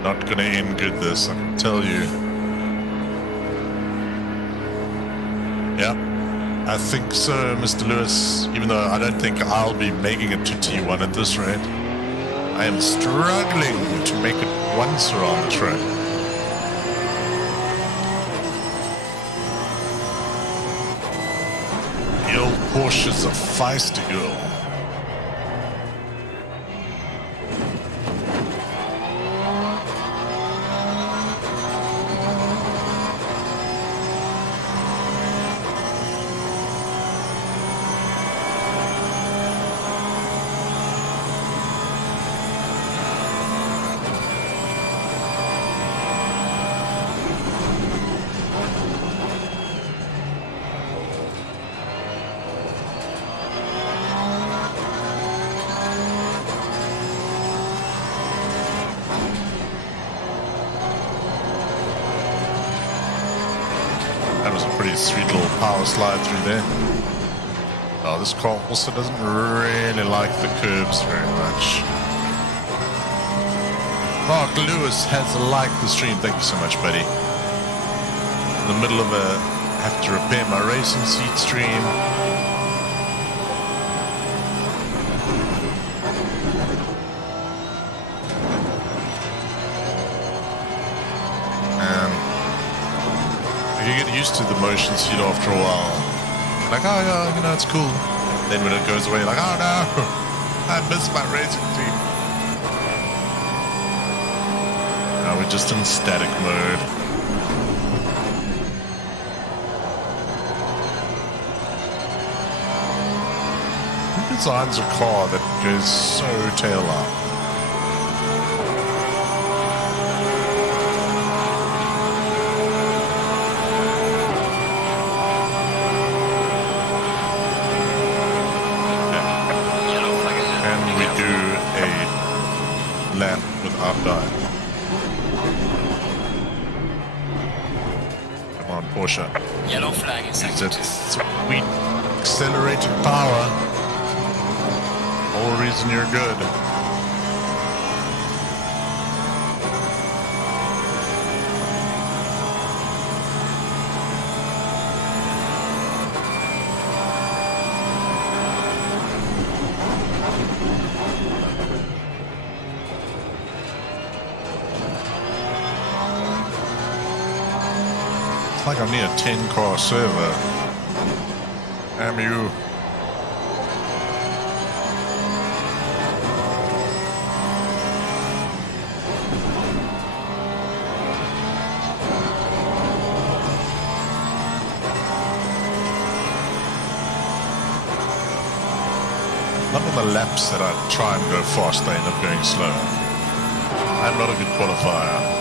Not going to end good, this, I can tell you. Yep. I think so, Mr. Lewis, even though I don't think I'll be making it to T1 at this rate. I am struggling to make it once around the track. The old Porsche's a feisty girl. Sweet little power slide through there. Oh, this car also doesn't really like the curbs very much. Mark Lewis has liked the stream. Thank you so much, buddy. In the middle of have to repair my racing seat stream. You get used to the motion seat after a while. Like, oh yeah, you know, it's cool. Then when it goes away, like, oh no, I miss my racing seat. Now we're just in static mode. Who designs a car that goes so tail up? Come on, Porsche. Yellow flag in sector 2. Sweet accelerated power. Whole reason you're good. It's like I'm near a 10-car server. Damn you. None of the laps that I try and go fast, they end up going slow. I'm not a good qualifier.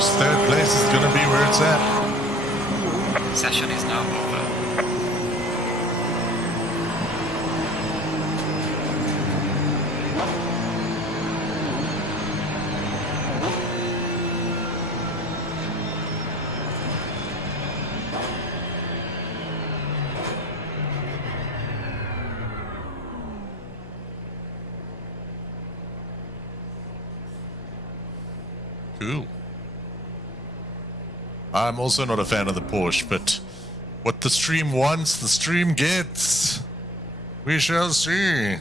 Third place is going to be where it's at. Session is now over. Cool. I'm also not a fan of the Porsche, but what the stream wants, the stream gets. We shall see.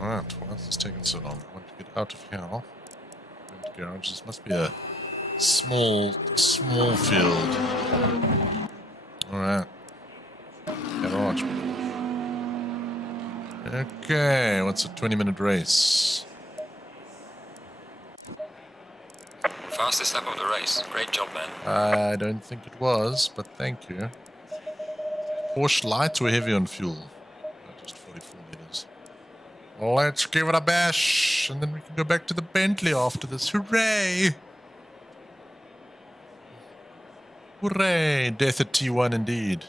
Alright, why is this taking so long? I want to get out of here. Garage. This must be a small field. Alright. Garage. Okay, what's a 20-minute race? Fastest lap of the race. Great job, man. I don't think it was, but thank you. Porsche light or heavy on fuel? Just 44 liters. Let's give it a bash, and then we can go back to the Bentley after this. Hooray! Hooray! Death at T1 indeed.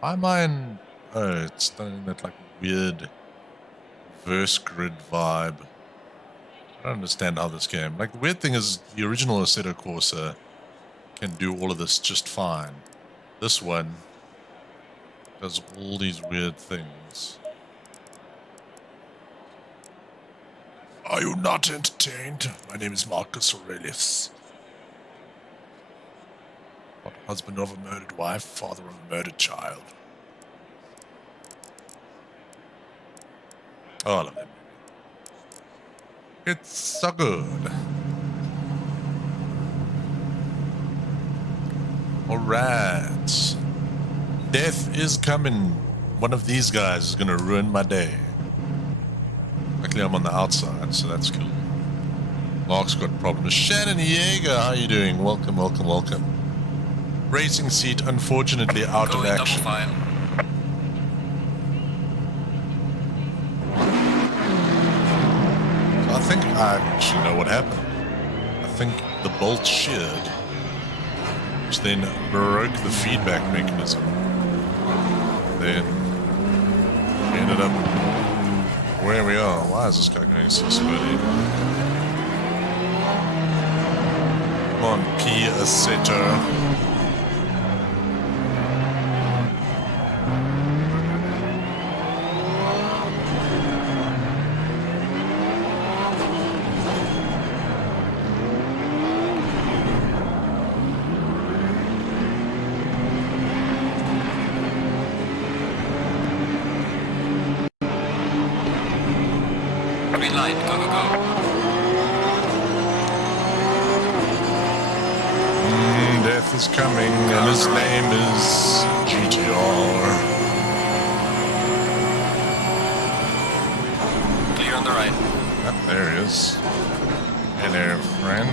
Why am I in... Oh, it's done that like weird verse grid vibe. I don't understand how this game... Like, the weird thing is the original Assetto Corsa can do all of this just fine. This one does all these weird things. Are you not entertained? My name is Marcus Aurelius. Husband of a murdered wife, father of a murdered child. Oh, I love that movie. It's so good. Alright. Death is coming. One of these guys is gonna ruin my day. Luckily I'm on the outside, so that's cool. Mark's got problems. Shannon Yeager, how you doing? Welcome, welcome, welcome. Racing seat, unfortunately, out of action. Double file. I think I actually know what happened. I think the bolt sheared, which then broke the feedback mechanism. Then we ended up where we are. Why is this guy going so slowly? Come on, P. Assetto. Green light, go, go, go. Death is coming, and his name is GTR. Clear on the right. Ah, there he is. Hello, friend.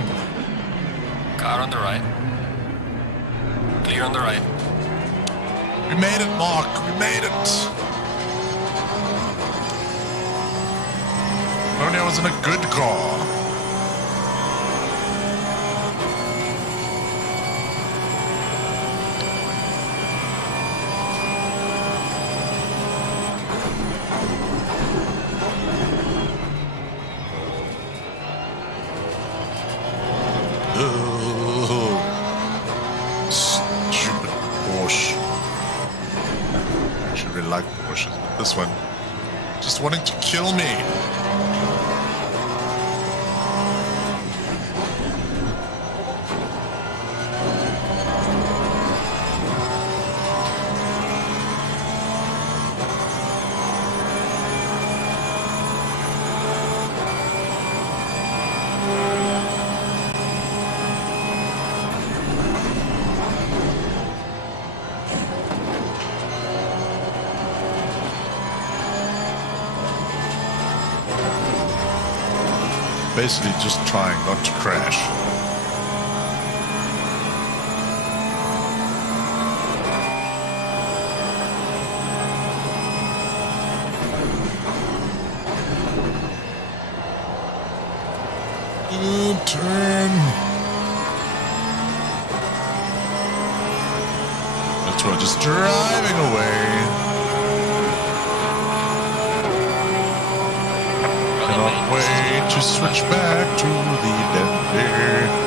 Car on the right. Clear on the right. We made it, Mark. We made it. Only I was in a good car. Stupid Porsche. I should really like Porsches, but this one just wanting to kill me. Basically just trying not to crash. Turn. That's right, just driving away. Cannot wait to switch back to the Bentley.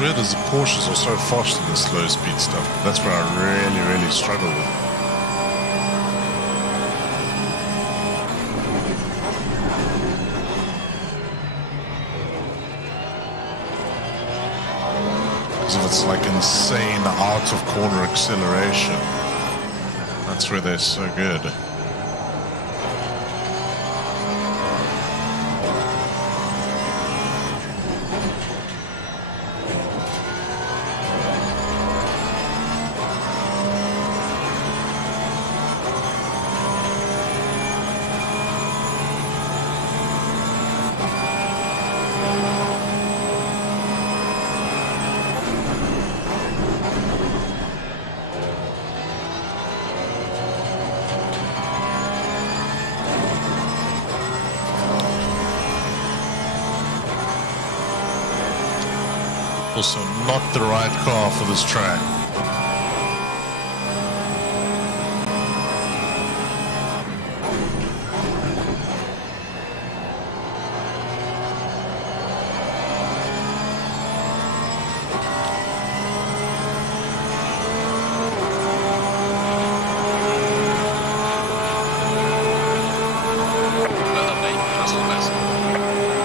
Weird as the Porsches are so fast in the slow speed stuff. That's where I really struggle with. Because if it's like insane out of corner acceleration, that's where they're so good. Also not the right car for this track.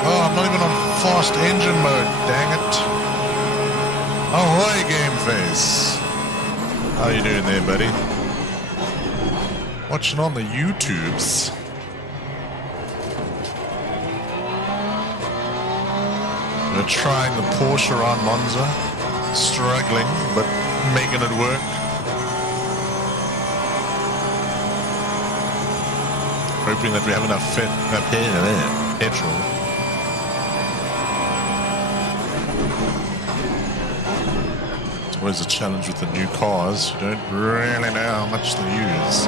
Oh, I'm not even on fast engine mode, dang it. Ahoy, Game Face. How you doing there, buddy? Watching on the YouTubes. We're trying the Porsche around Monza. Struggling, but making it work. Hoping that we have enough petrol. It's always a challenge with the new cars. You don't really know how much they use.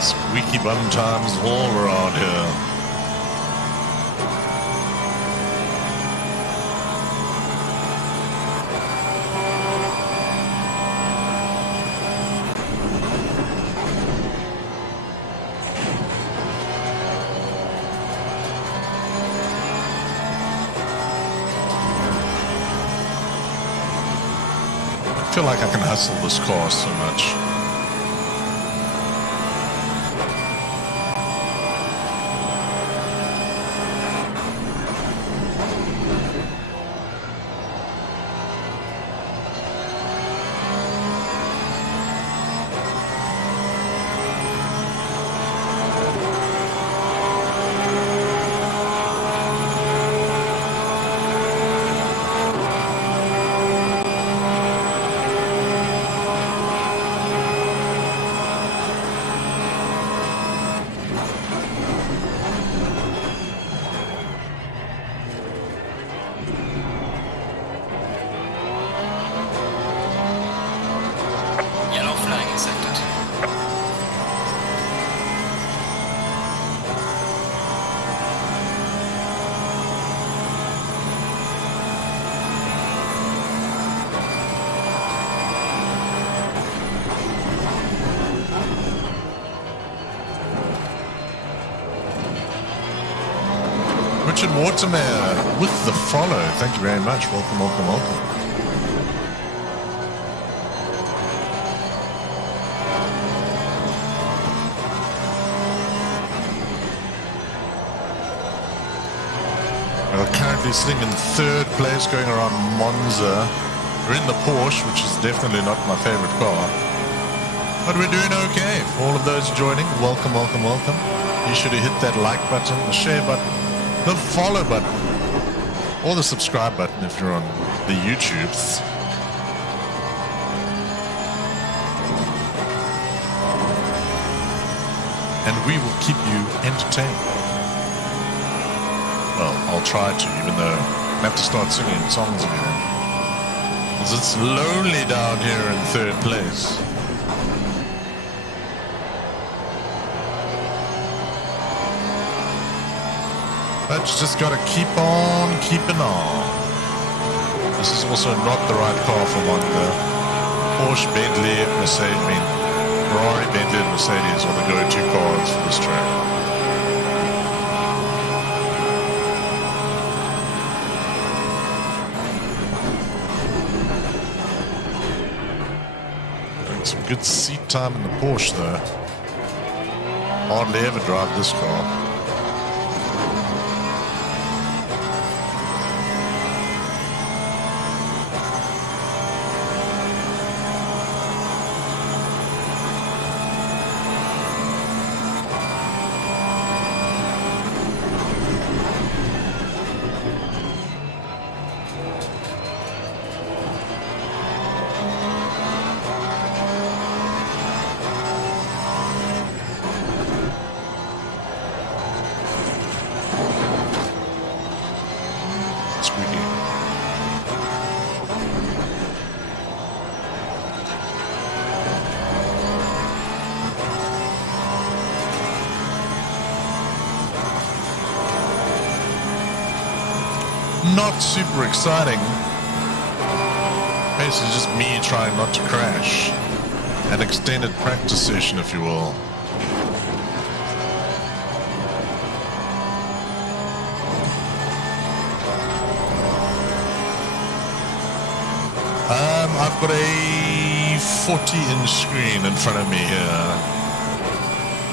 Squeaky bum times all around here. I feel like I can hustle this car so much. Richard Watermere with the follow. Thank you very much. Welcome, welcome, welcome. We're currently sitting in third place going around Monza. We're in the Porsche, which is definitely not my favorite car. But we're doing okay. For all of those joining, welcome, welcome, welcome. Be sure to hit that like button, the share button, the follow button, or the subscribe button if you're on the YouTubes. And we will keep you entertained. Well, I'll try to, even though I have to start singing songs again. Because it's lonely down here in third place. But you just gotta keep on keeping on. This is also not the right car for one. Porsche, Bentley, Mercedes, Ferrari, Bentley, and Mercedes are the go-to cars for this track. Got some good seat time in the Porsche though. Hardly ever drive this car. Not super exciting. Basically just me trying not to crash. An extended practice session, if you will. I've got a 40-inch screen in front of me here.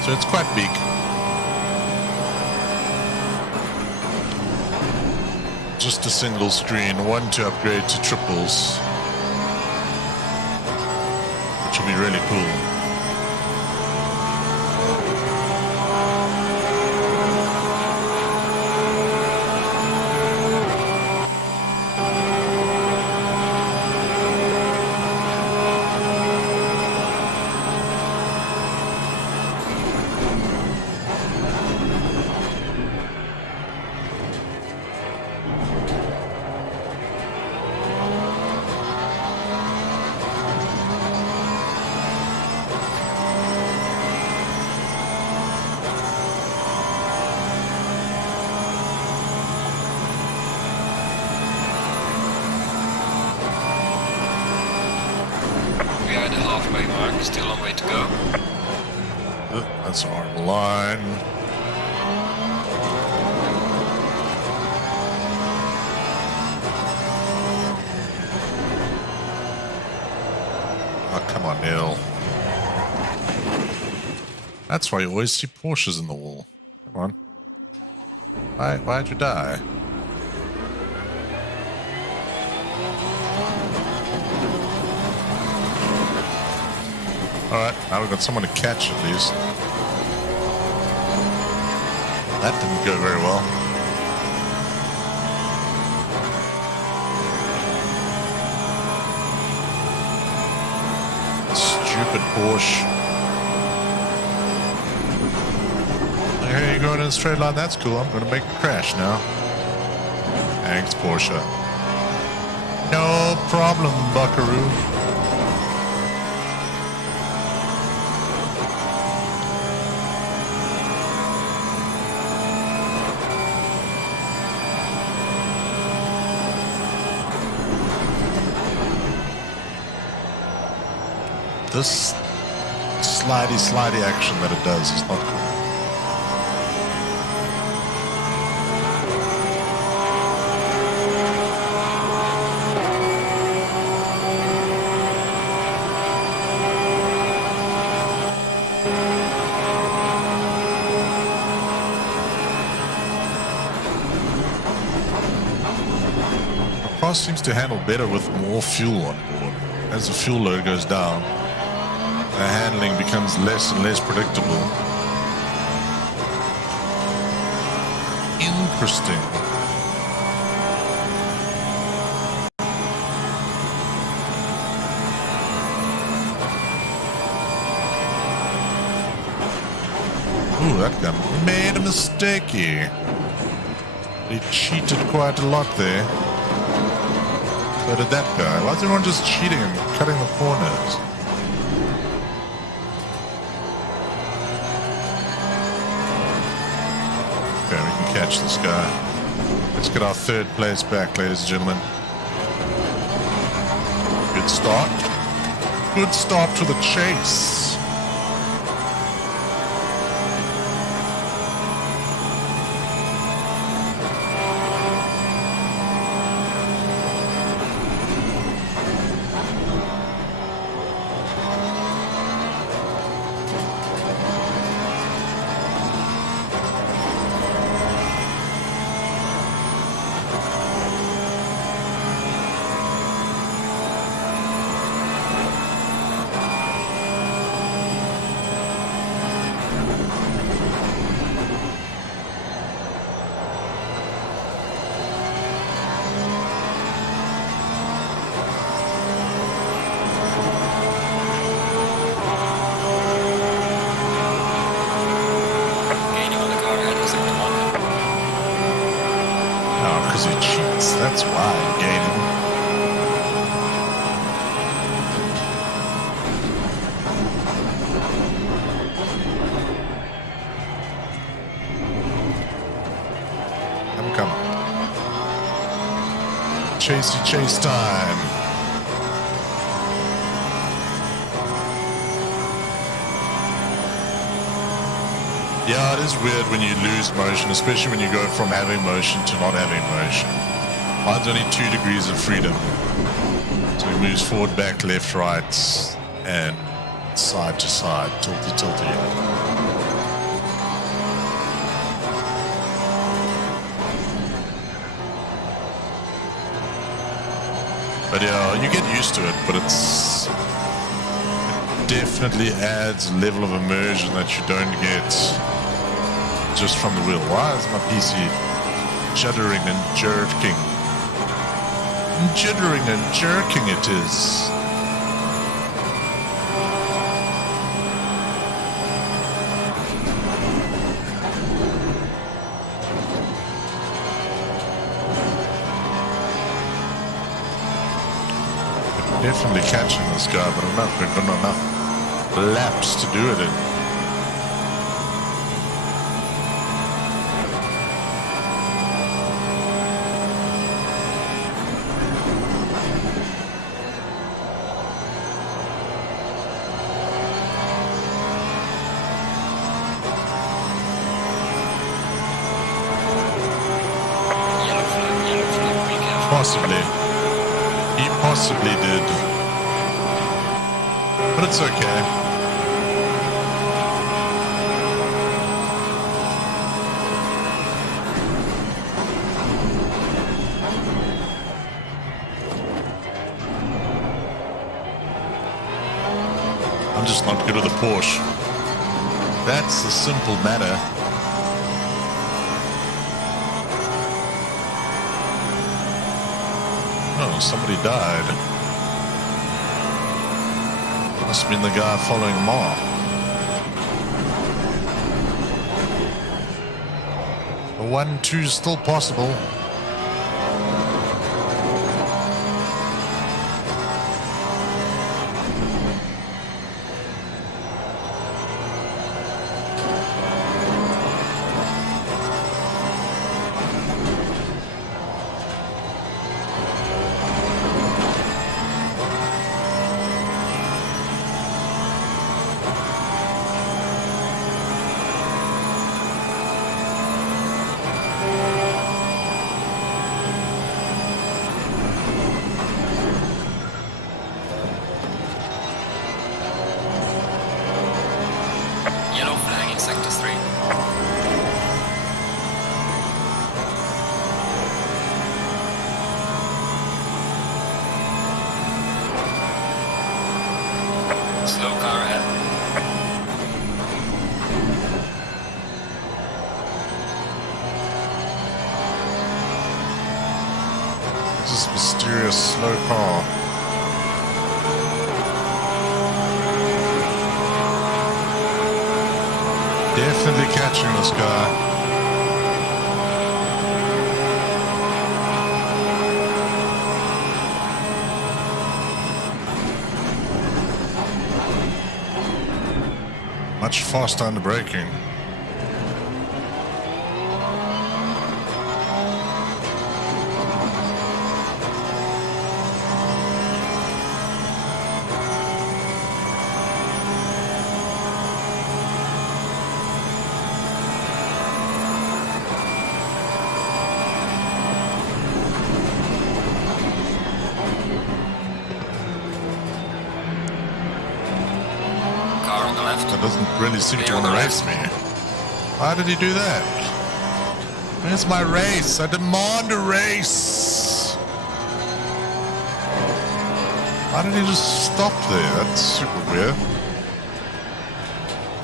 So it's quite big. Just a single screen, one to upgrade to triples. Which will be really cool. Halfway mark, still a long way to go. That's our line. Oh, come on, Neil. That's why you always see Porsches in the wall. Come on. Why'd you die? Alright, now we've got someone to catch at least. That didn't go very well. Stupid Porsche. Okay, you're going in a straight line, that's cool. I'm going to make a crash now. Thanks, Porsche. No problem, buckaroo. This slidey action that it does is not cool. The car seems to handle better with more fuel on board. As the fuel load goes down, the handling becomes less and less predictable. Interesting. Ooh, that guy made a mistake here. He cheated quite a lot there. So did that guy. Why is everyone just cheating and cutting the corners? Okay, we can catch this guy. Let's get our third place back, ladies and gentlemen. Good start. Good start to the chase. He cheats, that's why I'm gaining. I'm coming. chase time. Yeah, it is weird when you lose motion, especially when you go from having motion to not having motion. Mine's only 2 degrees of freedom. So it moves forward, back, left, right, and side to side, tilty. But yeah, you get used to it, but it definitely adds a level of immersion that you don't get just from the wheel. Why is my PC juddering and jerking? Jittering and jerking it is. Definitely catching this guy, but we've got enough laps to do it in. Possibly. He possibly did. But it's okay. I'm just not good at the Porsche. That's the simple matter. Oh, somebody died. Must have been the guy following him off. The 1-2 is still possible. Slow car ahead. This mysterious slow car. Definitely catching this guy. Much faster under braking. That doesn't really seem to want to race me. Why did he do that? Where's my race? I demand a race. Why did he just stop there? That's super weird.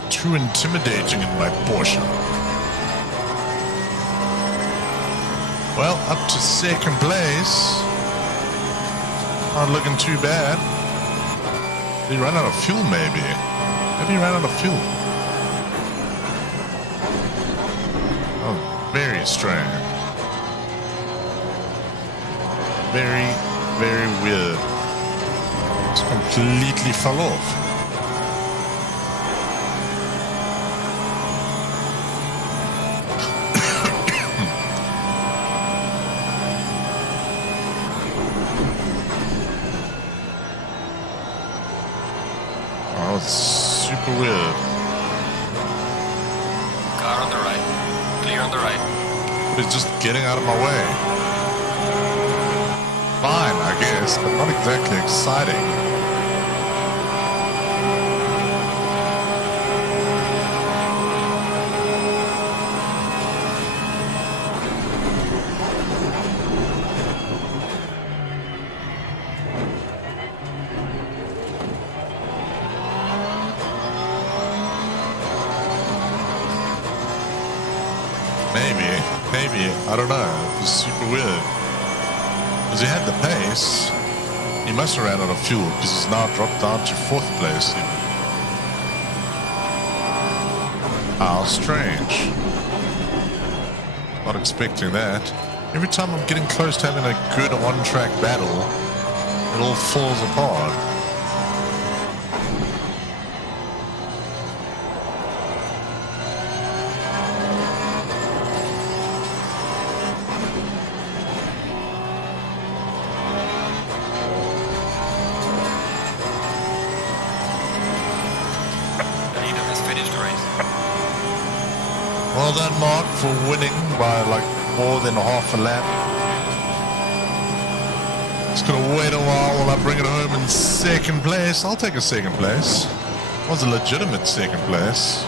Too intimidating in my Porsche. Well, up to second place. Not looking too bad. Did he run out of fuel maybe? Maybe he ran out of fuel. Oh, very strange. Very, very weird. Just completely fell off. Car on the right. Clear on the right. But he's just getting out of my way. Fine, I guess, but not exactly exciting. Maybe, I don't know. It was super weird. Because he had the pace. He must have ran out of fuel because he's now dropped down to 4th place. How strange. Not expecting that. Every time I'm getting close to having a good on-track battle, it all falls apart. Well done, Mark, for winning by like more than half a lap. Just gonna wait a while I bring it home in 2nd place. I'll take a 2nd place. It was a legitimate 2nd place.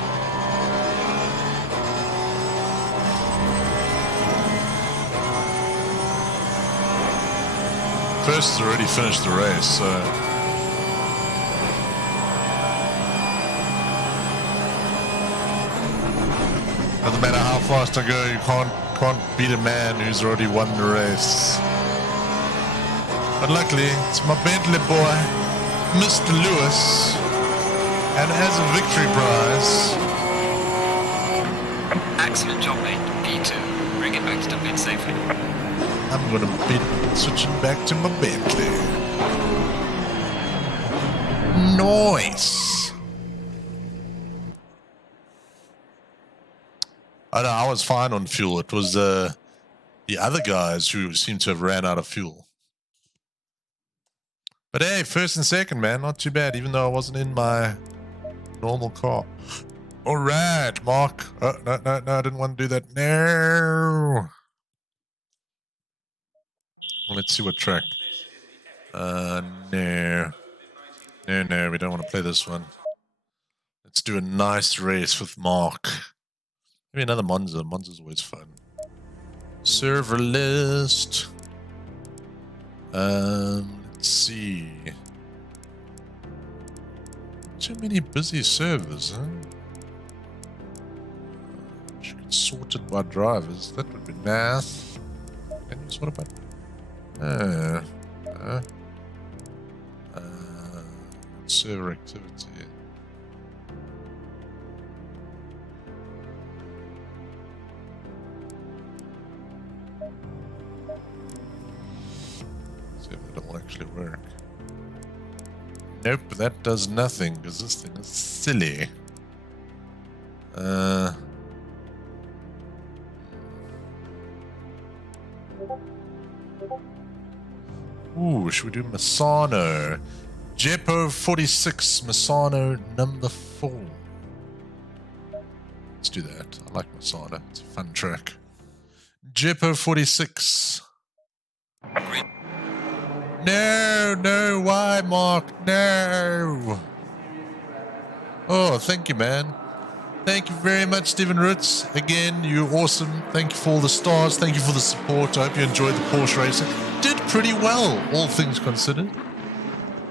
First has already finished the race, so... Doesn't matter how fast I go, you can't beat a man who's already won the race. But luckily, it's my Bentley boy, Mr. Lewis, and as a victory prize... Excellent job, mate. P2. Bring it back to the pit safely. I'm gonna be switching back to my Bentley. Nice! Oh, no, I was fine on fuel. It was the other guys who seemed to have ran out of fuel. But hey, 1st and 2nd, man, not too bad, even though I wasn't in my normal car. All right, Mark. Oh, no, I didn't want to do that. No. Well, let's see what track. No, we don't want to play this one. Let's do a nice race with Mark. Maybe another Monza. Monza's always fun. Server list. Let's see. Too many busy servers, huh? Should get sorted by drivers. That would be nice. Can you sort it by? Server activity. See if it'll actually work. Nope, that does nothing because this thing is silly. Ooh, should we do Misano? G PRO 46, Misano number 4. Let's do that. I like Misano. It's a fun track. G PRO 46. No, why, Mark? No. Oh, thank you, man. Thank you very much, Stephen Roots. Again, you're awesome. Thank you for all the stars. Thank you for the support. I hope you enjoyed the Porsche racing. Did pretty well, all things considered.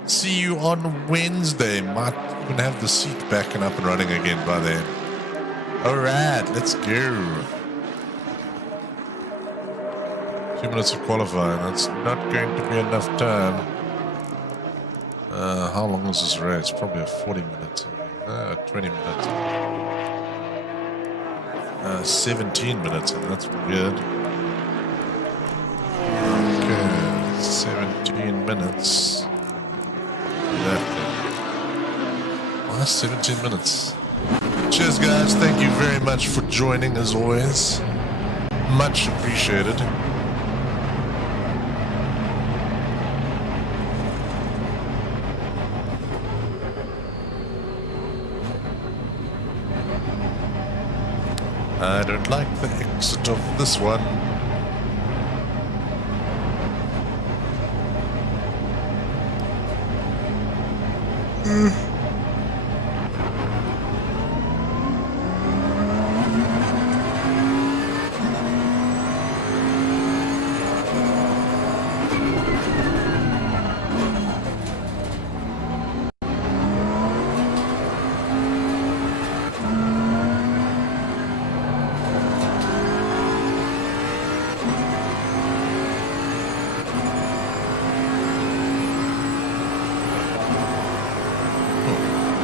See you on Wednesday. Might even have the seat back and up and running again by then. Alright, let's go. 2 minutes of qualifying. That's not going to be enough time. How long is this race? Probably a 40 minutes. 20 minutes. 17 minutes, and that's weird. Okay, 17 minutes. Why 17 minutes? Cheers, guys. Thank you very much for joining, as always. Much appreciated. I don't like the exit of this one.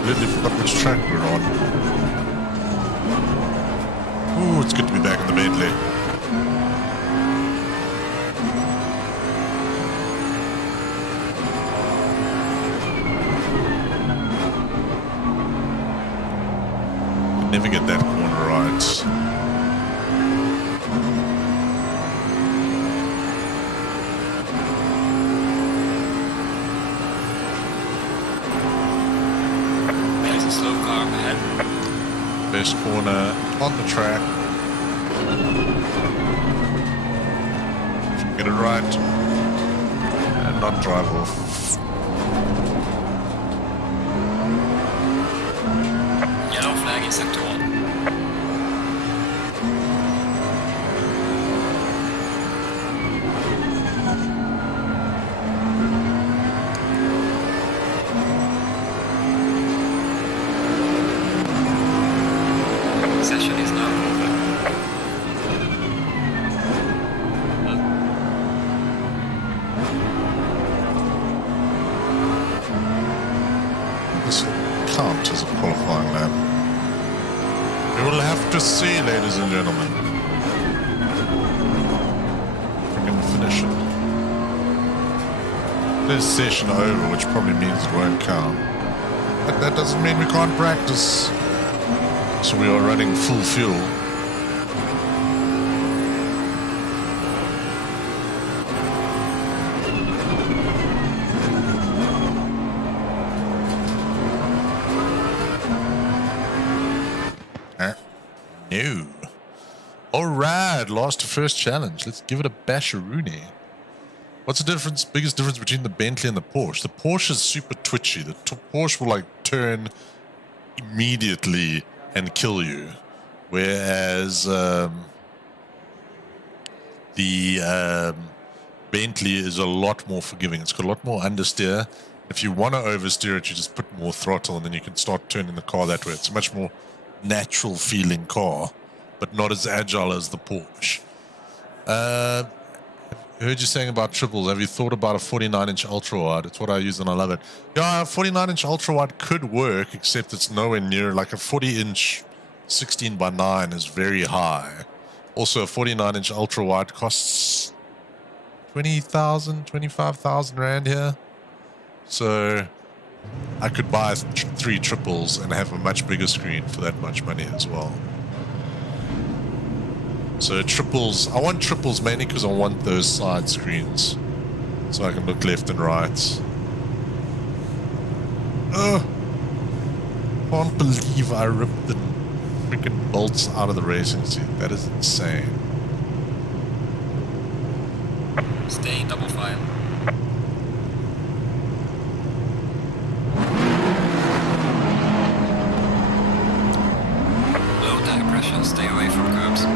Completely forgot which track we're on. Ooh, it's good to be back in the Bentley. Never get that corner right. First corner on the track. Get it right and not drive off. Yellow flag in sector 1. Session is now over. This will count as a qualifying lap. We will have to see, ladies and gentlemen. We're going to finish it. This session over, which probably means it won't count. But that doesn't mean we can't practice. So we are running full fuel. No. Alright, last to first challenge. Let's give it a basharooney. What's the difference? Biggest difference between the Bentley and the Porsche? The Porsche is super twitchy. The Porsche will like turn immediately and kill you, whereas the Bentley is a lot more forgiving. It's got a lot more understeer. If you want to oversteer it, you just put more throttle and then you can start turning the car that way. It's a much more natural feeling car, but not as agile as the Porsche. I heard you saying about triples. Have you thought about a 49-inch ultra wide? It's what I use and I love it. Yeah, a 49-inch ultra wide could work, except it's nowhere near like a 40-inch 16:9 is very high. Also, a 49-inch ultra wide costs 20,000, 25,000 rand here. So I could buy 3 triples and have a much bigger screen for that much money as well. So triples, I want triples mainly because I want those side screens so I can look left and right. Ugh. Can't believe I ripped the freaking bolts out of the racing seat. That is insane. Stay in double file. Low tire pressure, stay away from curbs.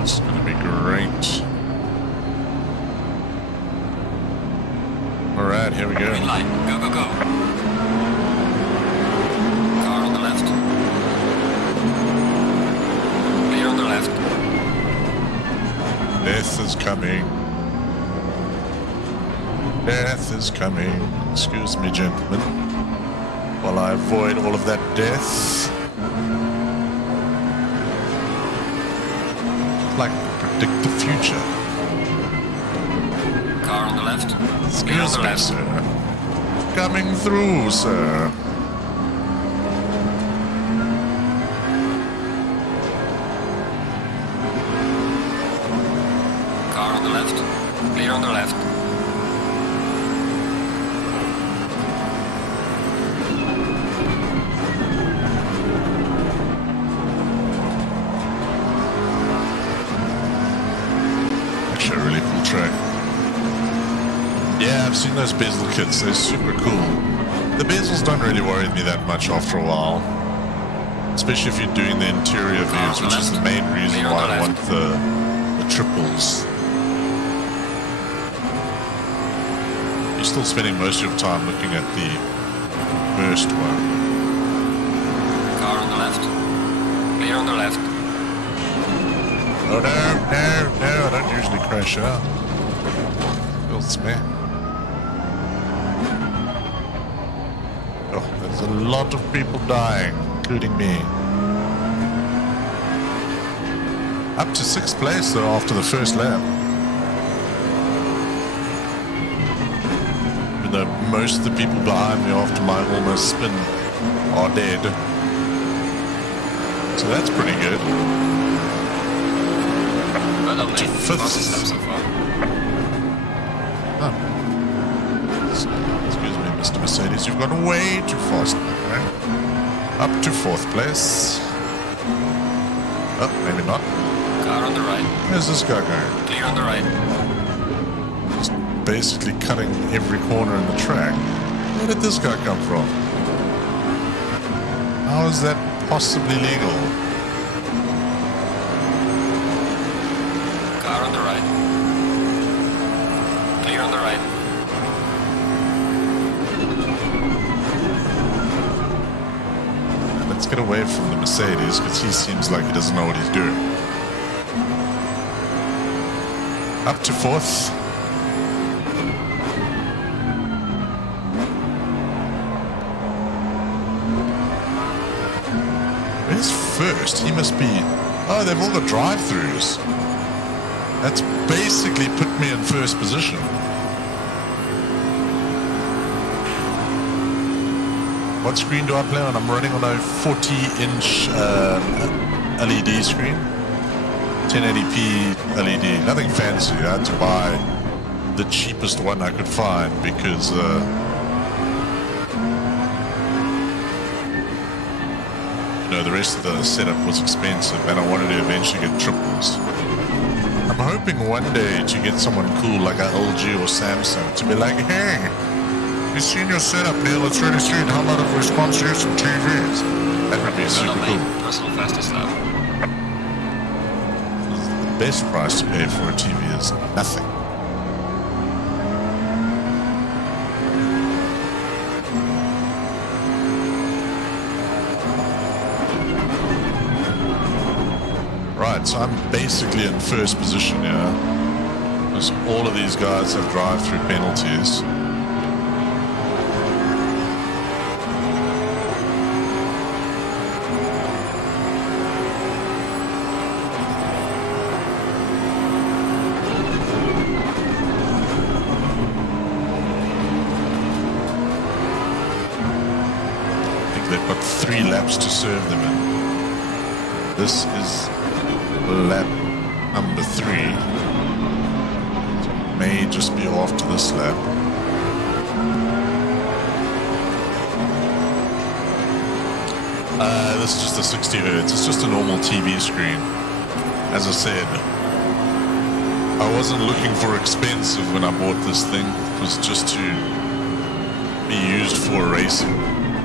It's gonna be great. Alright, here we go. Green light, go, go, go. Car on the left. Clear on the left. Death is coming. Death is coming. Excuse me, gentlemen, while I avoid all of that death. Like predict the future. Car on the left. Excuse me, sir. Coming through, sir. Car on the left. Clear on the left. I've seen those bezel kits. They're super cool. The bezels don't really worry me that much after a while. Especially if you're doing the interior views, which is the main reason why I want the triples. You're still spending most of your time looking at the first one. Car on the left. Clear on the left. Oh no, I don't usually crash out. Feels me. Oh, there's a lot of people dying, including me. Up to 6th place though after the first lap. Even though most of the people behind me after my almost spin are dead. So that's pretty good. Well, Up to 5th. so far. Oh. Excuse me, Mr. Mercedes, you've gone way too fast, my friend. Up to 4th place. Oh, maybe not. Car on the right. Where's this guy going? Clear on the right. Just basically cutting every corner in the track. Where did this guy come from? How is that possibly legal? Car on the right. Clear on the right. Let's get away from the Mercedes because he seems like he doesn't know what he's doing. Up to 4th. Where's 1st? He must be... Oh, they've all got drive-thrus. That's basically put me in 1st position. What screen do I play on? I'm running on a 40-inch LED screen. 1080p LED. Nothing fancy. I had to buy the cheapest one I could find because the rest of the setup was expensive and I wanted to eventually get triples. I'm hoping one day to get someone cool like an LG or Samsung to be like, hey, we've seen your setup, Neil. It's really sweet. How about if we sponsor you some TVs? That would be super cool. Personal fastest lap. The best price to pay for a TV is nothing. Right, so I'm basically in 1st position here. Because all of these guys have drive-through penalties. They've got 3 laps to serve them in. This is lap number 3. So it may just be off to this lap. This is just a 60 Hz. It's just a normal TV screen. As I said, I wasn't looking for expensive when I bought this thing. It was just to be used for a racing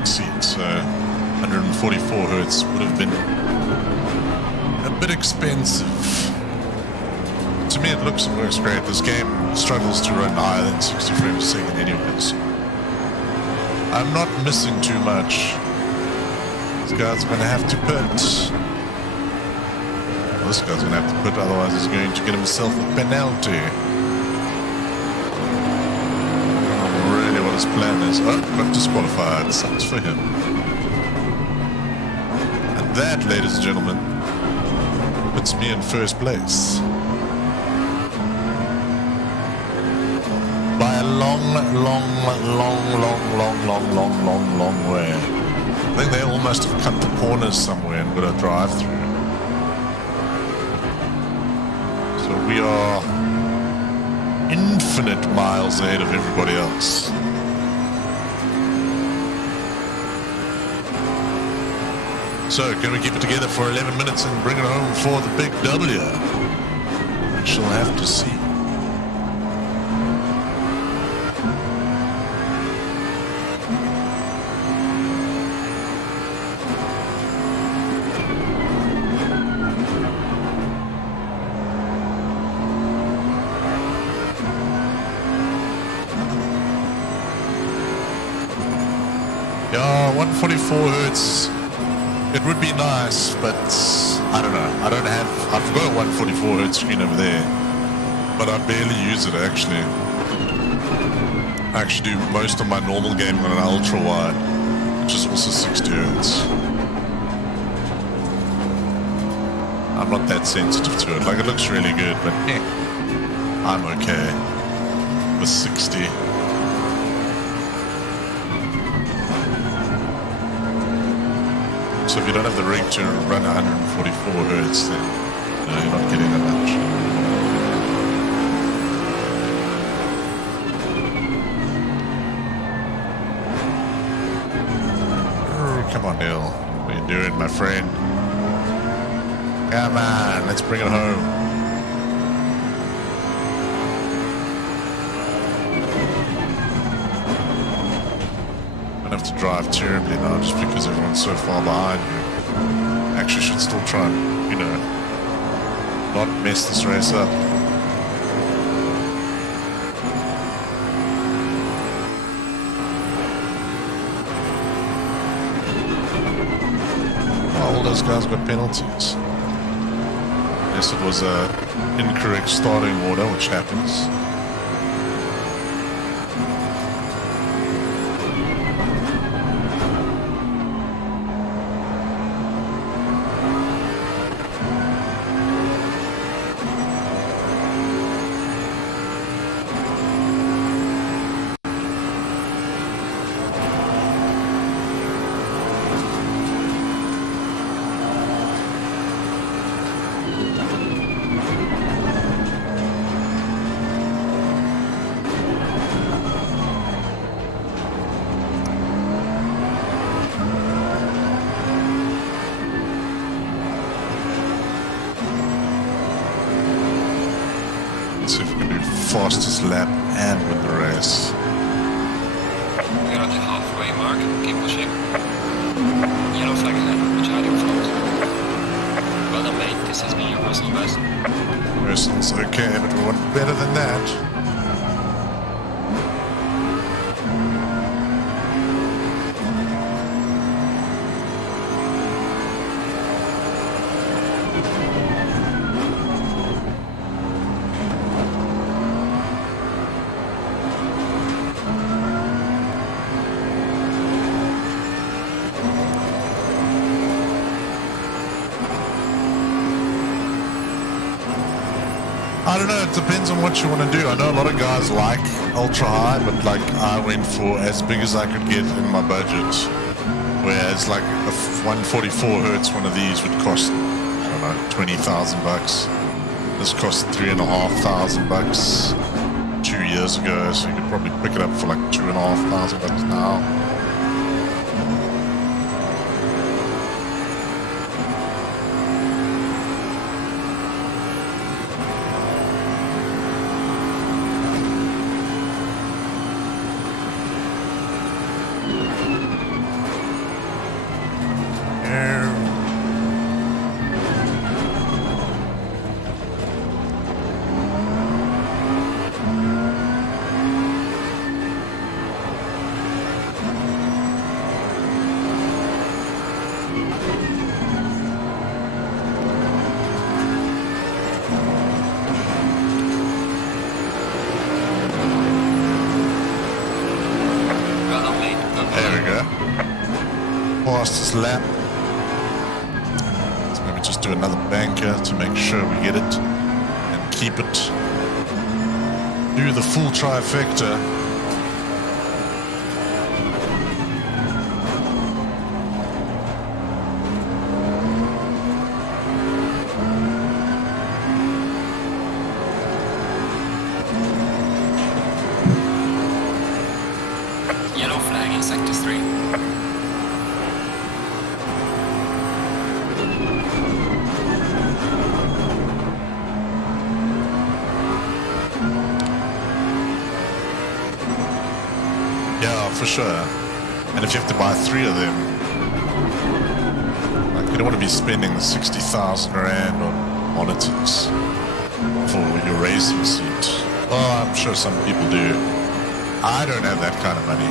seat, so 144 Hz would have been a bit expensive. To me, it looks and works great. This game struggles to run higher than 60 frames a second anyways. I'm not missing too much. This guy's going to have to put. Well, this guy's going to have to put, otherwise he's going to get himself a penalty. Really what his plan is. Oh, got disqualified. Sucks for him. And that, ladies and gentlemen, puts me in 1st place. By a long way. I think they all must have cut the corners somewhere and got a drive-through. So we are infinite miles ahead of everybody else. So, can we keep it together for 11 minutes and bring it home for the big W? We shall have to see. Yeah, 144 hertz. It would be nice, but I don't know. I've got a 144 hertz screen over there, but I barely use it actually. I actually do most of my normal gaming on an ultra wide, which is also 60 hertz. I'm not that sensitive to it. Like, it looks really good, but I'm okay with 60. So if you don't have the rig to run 144 hertz, then you're not getting that much. Oh, come on, Neil. What are you doing, my friend? Come on, let's bring it home. Have to drive terribly now just because everyone's so far behind you. Actually should still try and, you know, not mess this race up. Oh, all those guys got penalties. Yes, it was a incorrect starting order, which happens. See if we can do fastest lap and win the race. We're at the halfway mark. Keep pushing. Yellow flag ahead. Watch out in front. Well done, mate. This has been your personal best. Personal's okay, but we want better than that. I don't know, it depends on what you want to do. I know a lot of guys like ultra high, but like I went for as big as I could get in my budget. Whereas like a 144 hertz one of these would cost, I don't know, 20,000 bucks. This cost $3,500 2 years ago, so you could probably pick it up for like $2,500 now. Fastest lap. Let's maybe just do another banker to make sure we get it and keep it. Do the full trifecta. Yellow flag in sector 3. Yeah, for sure. And if you have to buy 3 of them, like, you don't want to be spending 60,000 rand on monitors for your racing seat. Well, I'm sure some people do. I don't have that kind of money.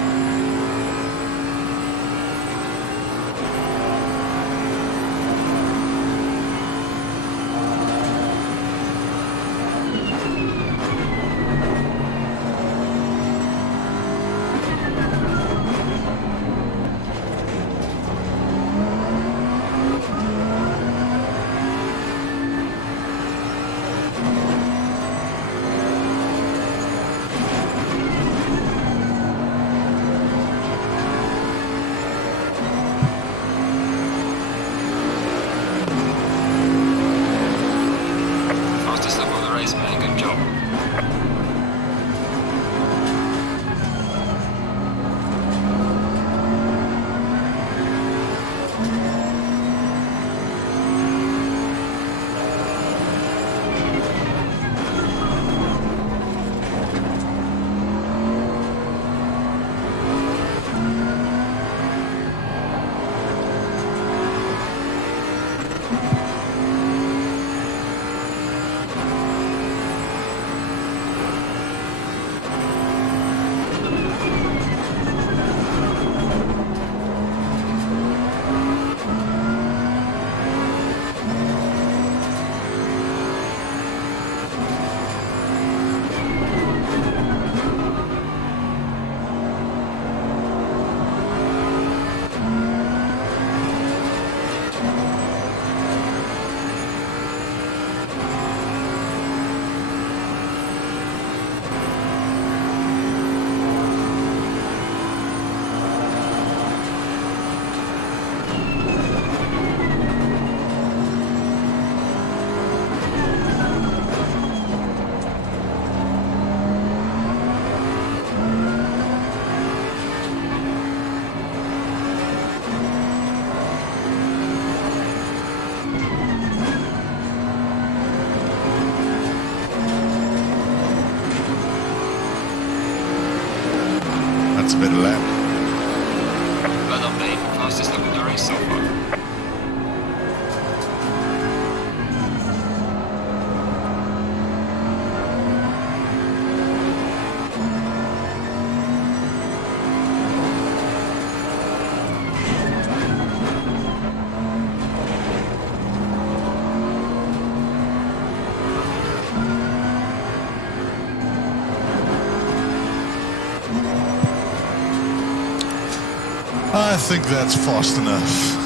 I think that's fast enough.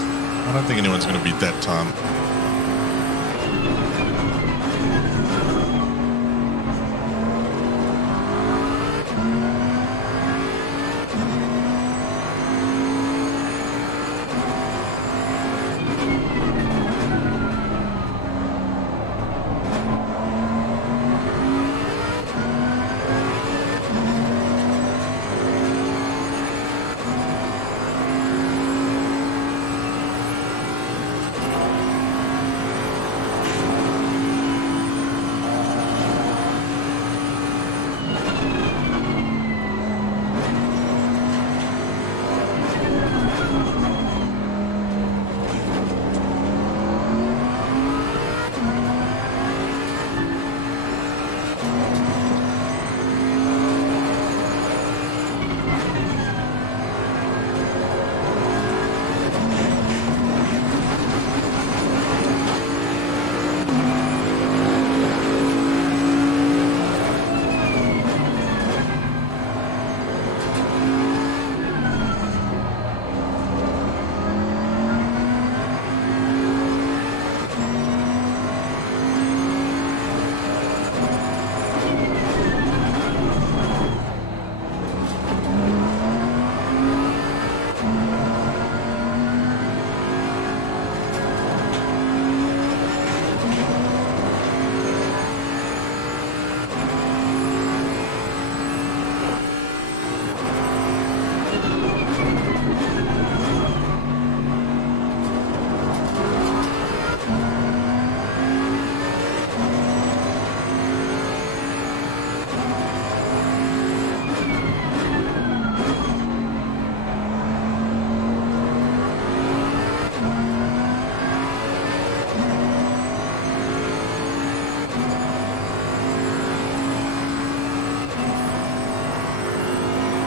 I don't think anyone's going to beat that time.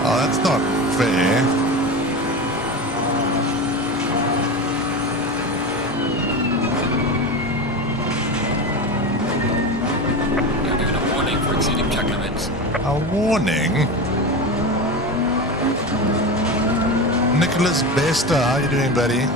Oh, that's not fair. You're given a warning for exceeding check limits. A warning? Nicholas Bester, how you doing, buddy?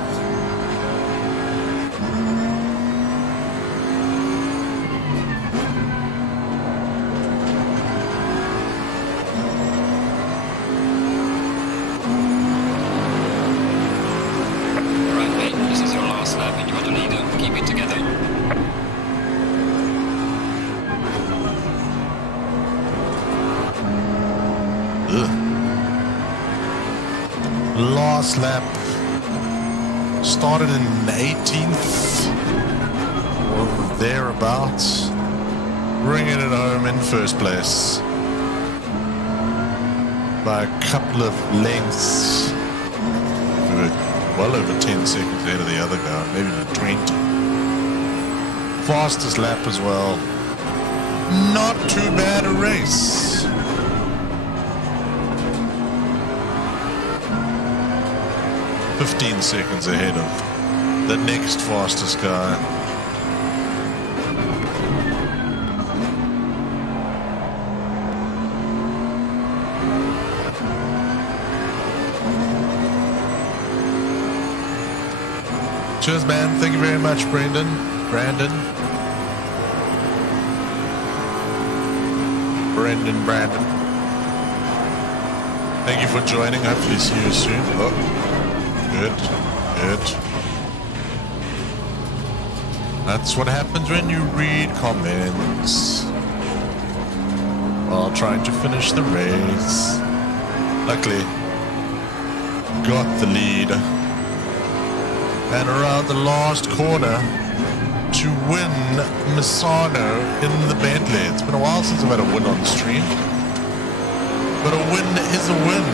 Last lap started in 18th or thereabouts, bringing it home in first place by a couple of lengths. We were well over 10 seconds ahead of the other guy, maybe even 20. Fastest lap as well. Not too bad a race. 15 seconds ahead of the next fastest guy. Cheers, man. Thank you very much, Brandon. Brandon. Thank you for joining. Hopefully see you soon. Oh. Good. That's what happens when you read comments while trying to finish the race. Luckily, got the lead. And around the last corner to win Misano in the Bentley. It's been a while since I've had a win on the stream, but a win is a win.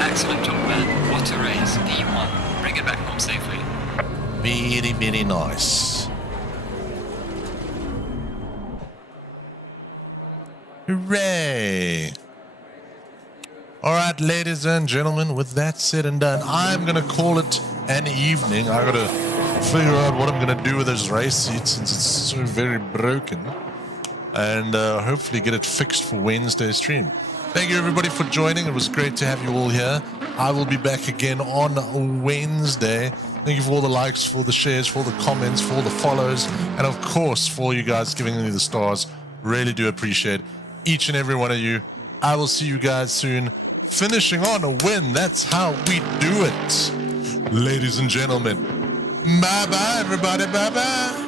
Excellent job, man. What a race. P1. Bring it back home safely. Very, very nice. Hooray! Alright, ladies and gentlemen, with that said and done, I'm going to call it an evening. I got to figure out what I'm going to do with this race seat since it's so very broken. And hopefully get it fixed for Wednesday's stream. Thank you, everybody, for joining. It was great to have you all here. I will be back again on Wednesday. Thank you for all the likes, for the shares, for all the comments, for all the follows, and of course, for all you guys giving me the stars. Really do appreciate each and every one of you. I will see you guys soon. Finishing on a win. That's how we do it. Ladies and gentlemen, bye-bye, everybody. Bye-bye.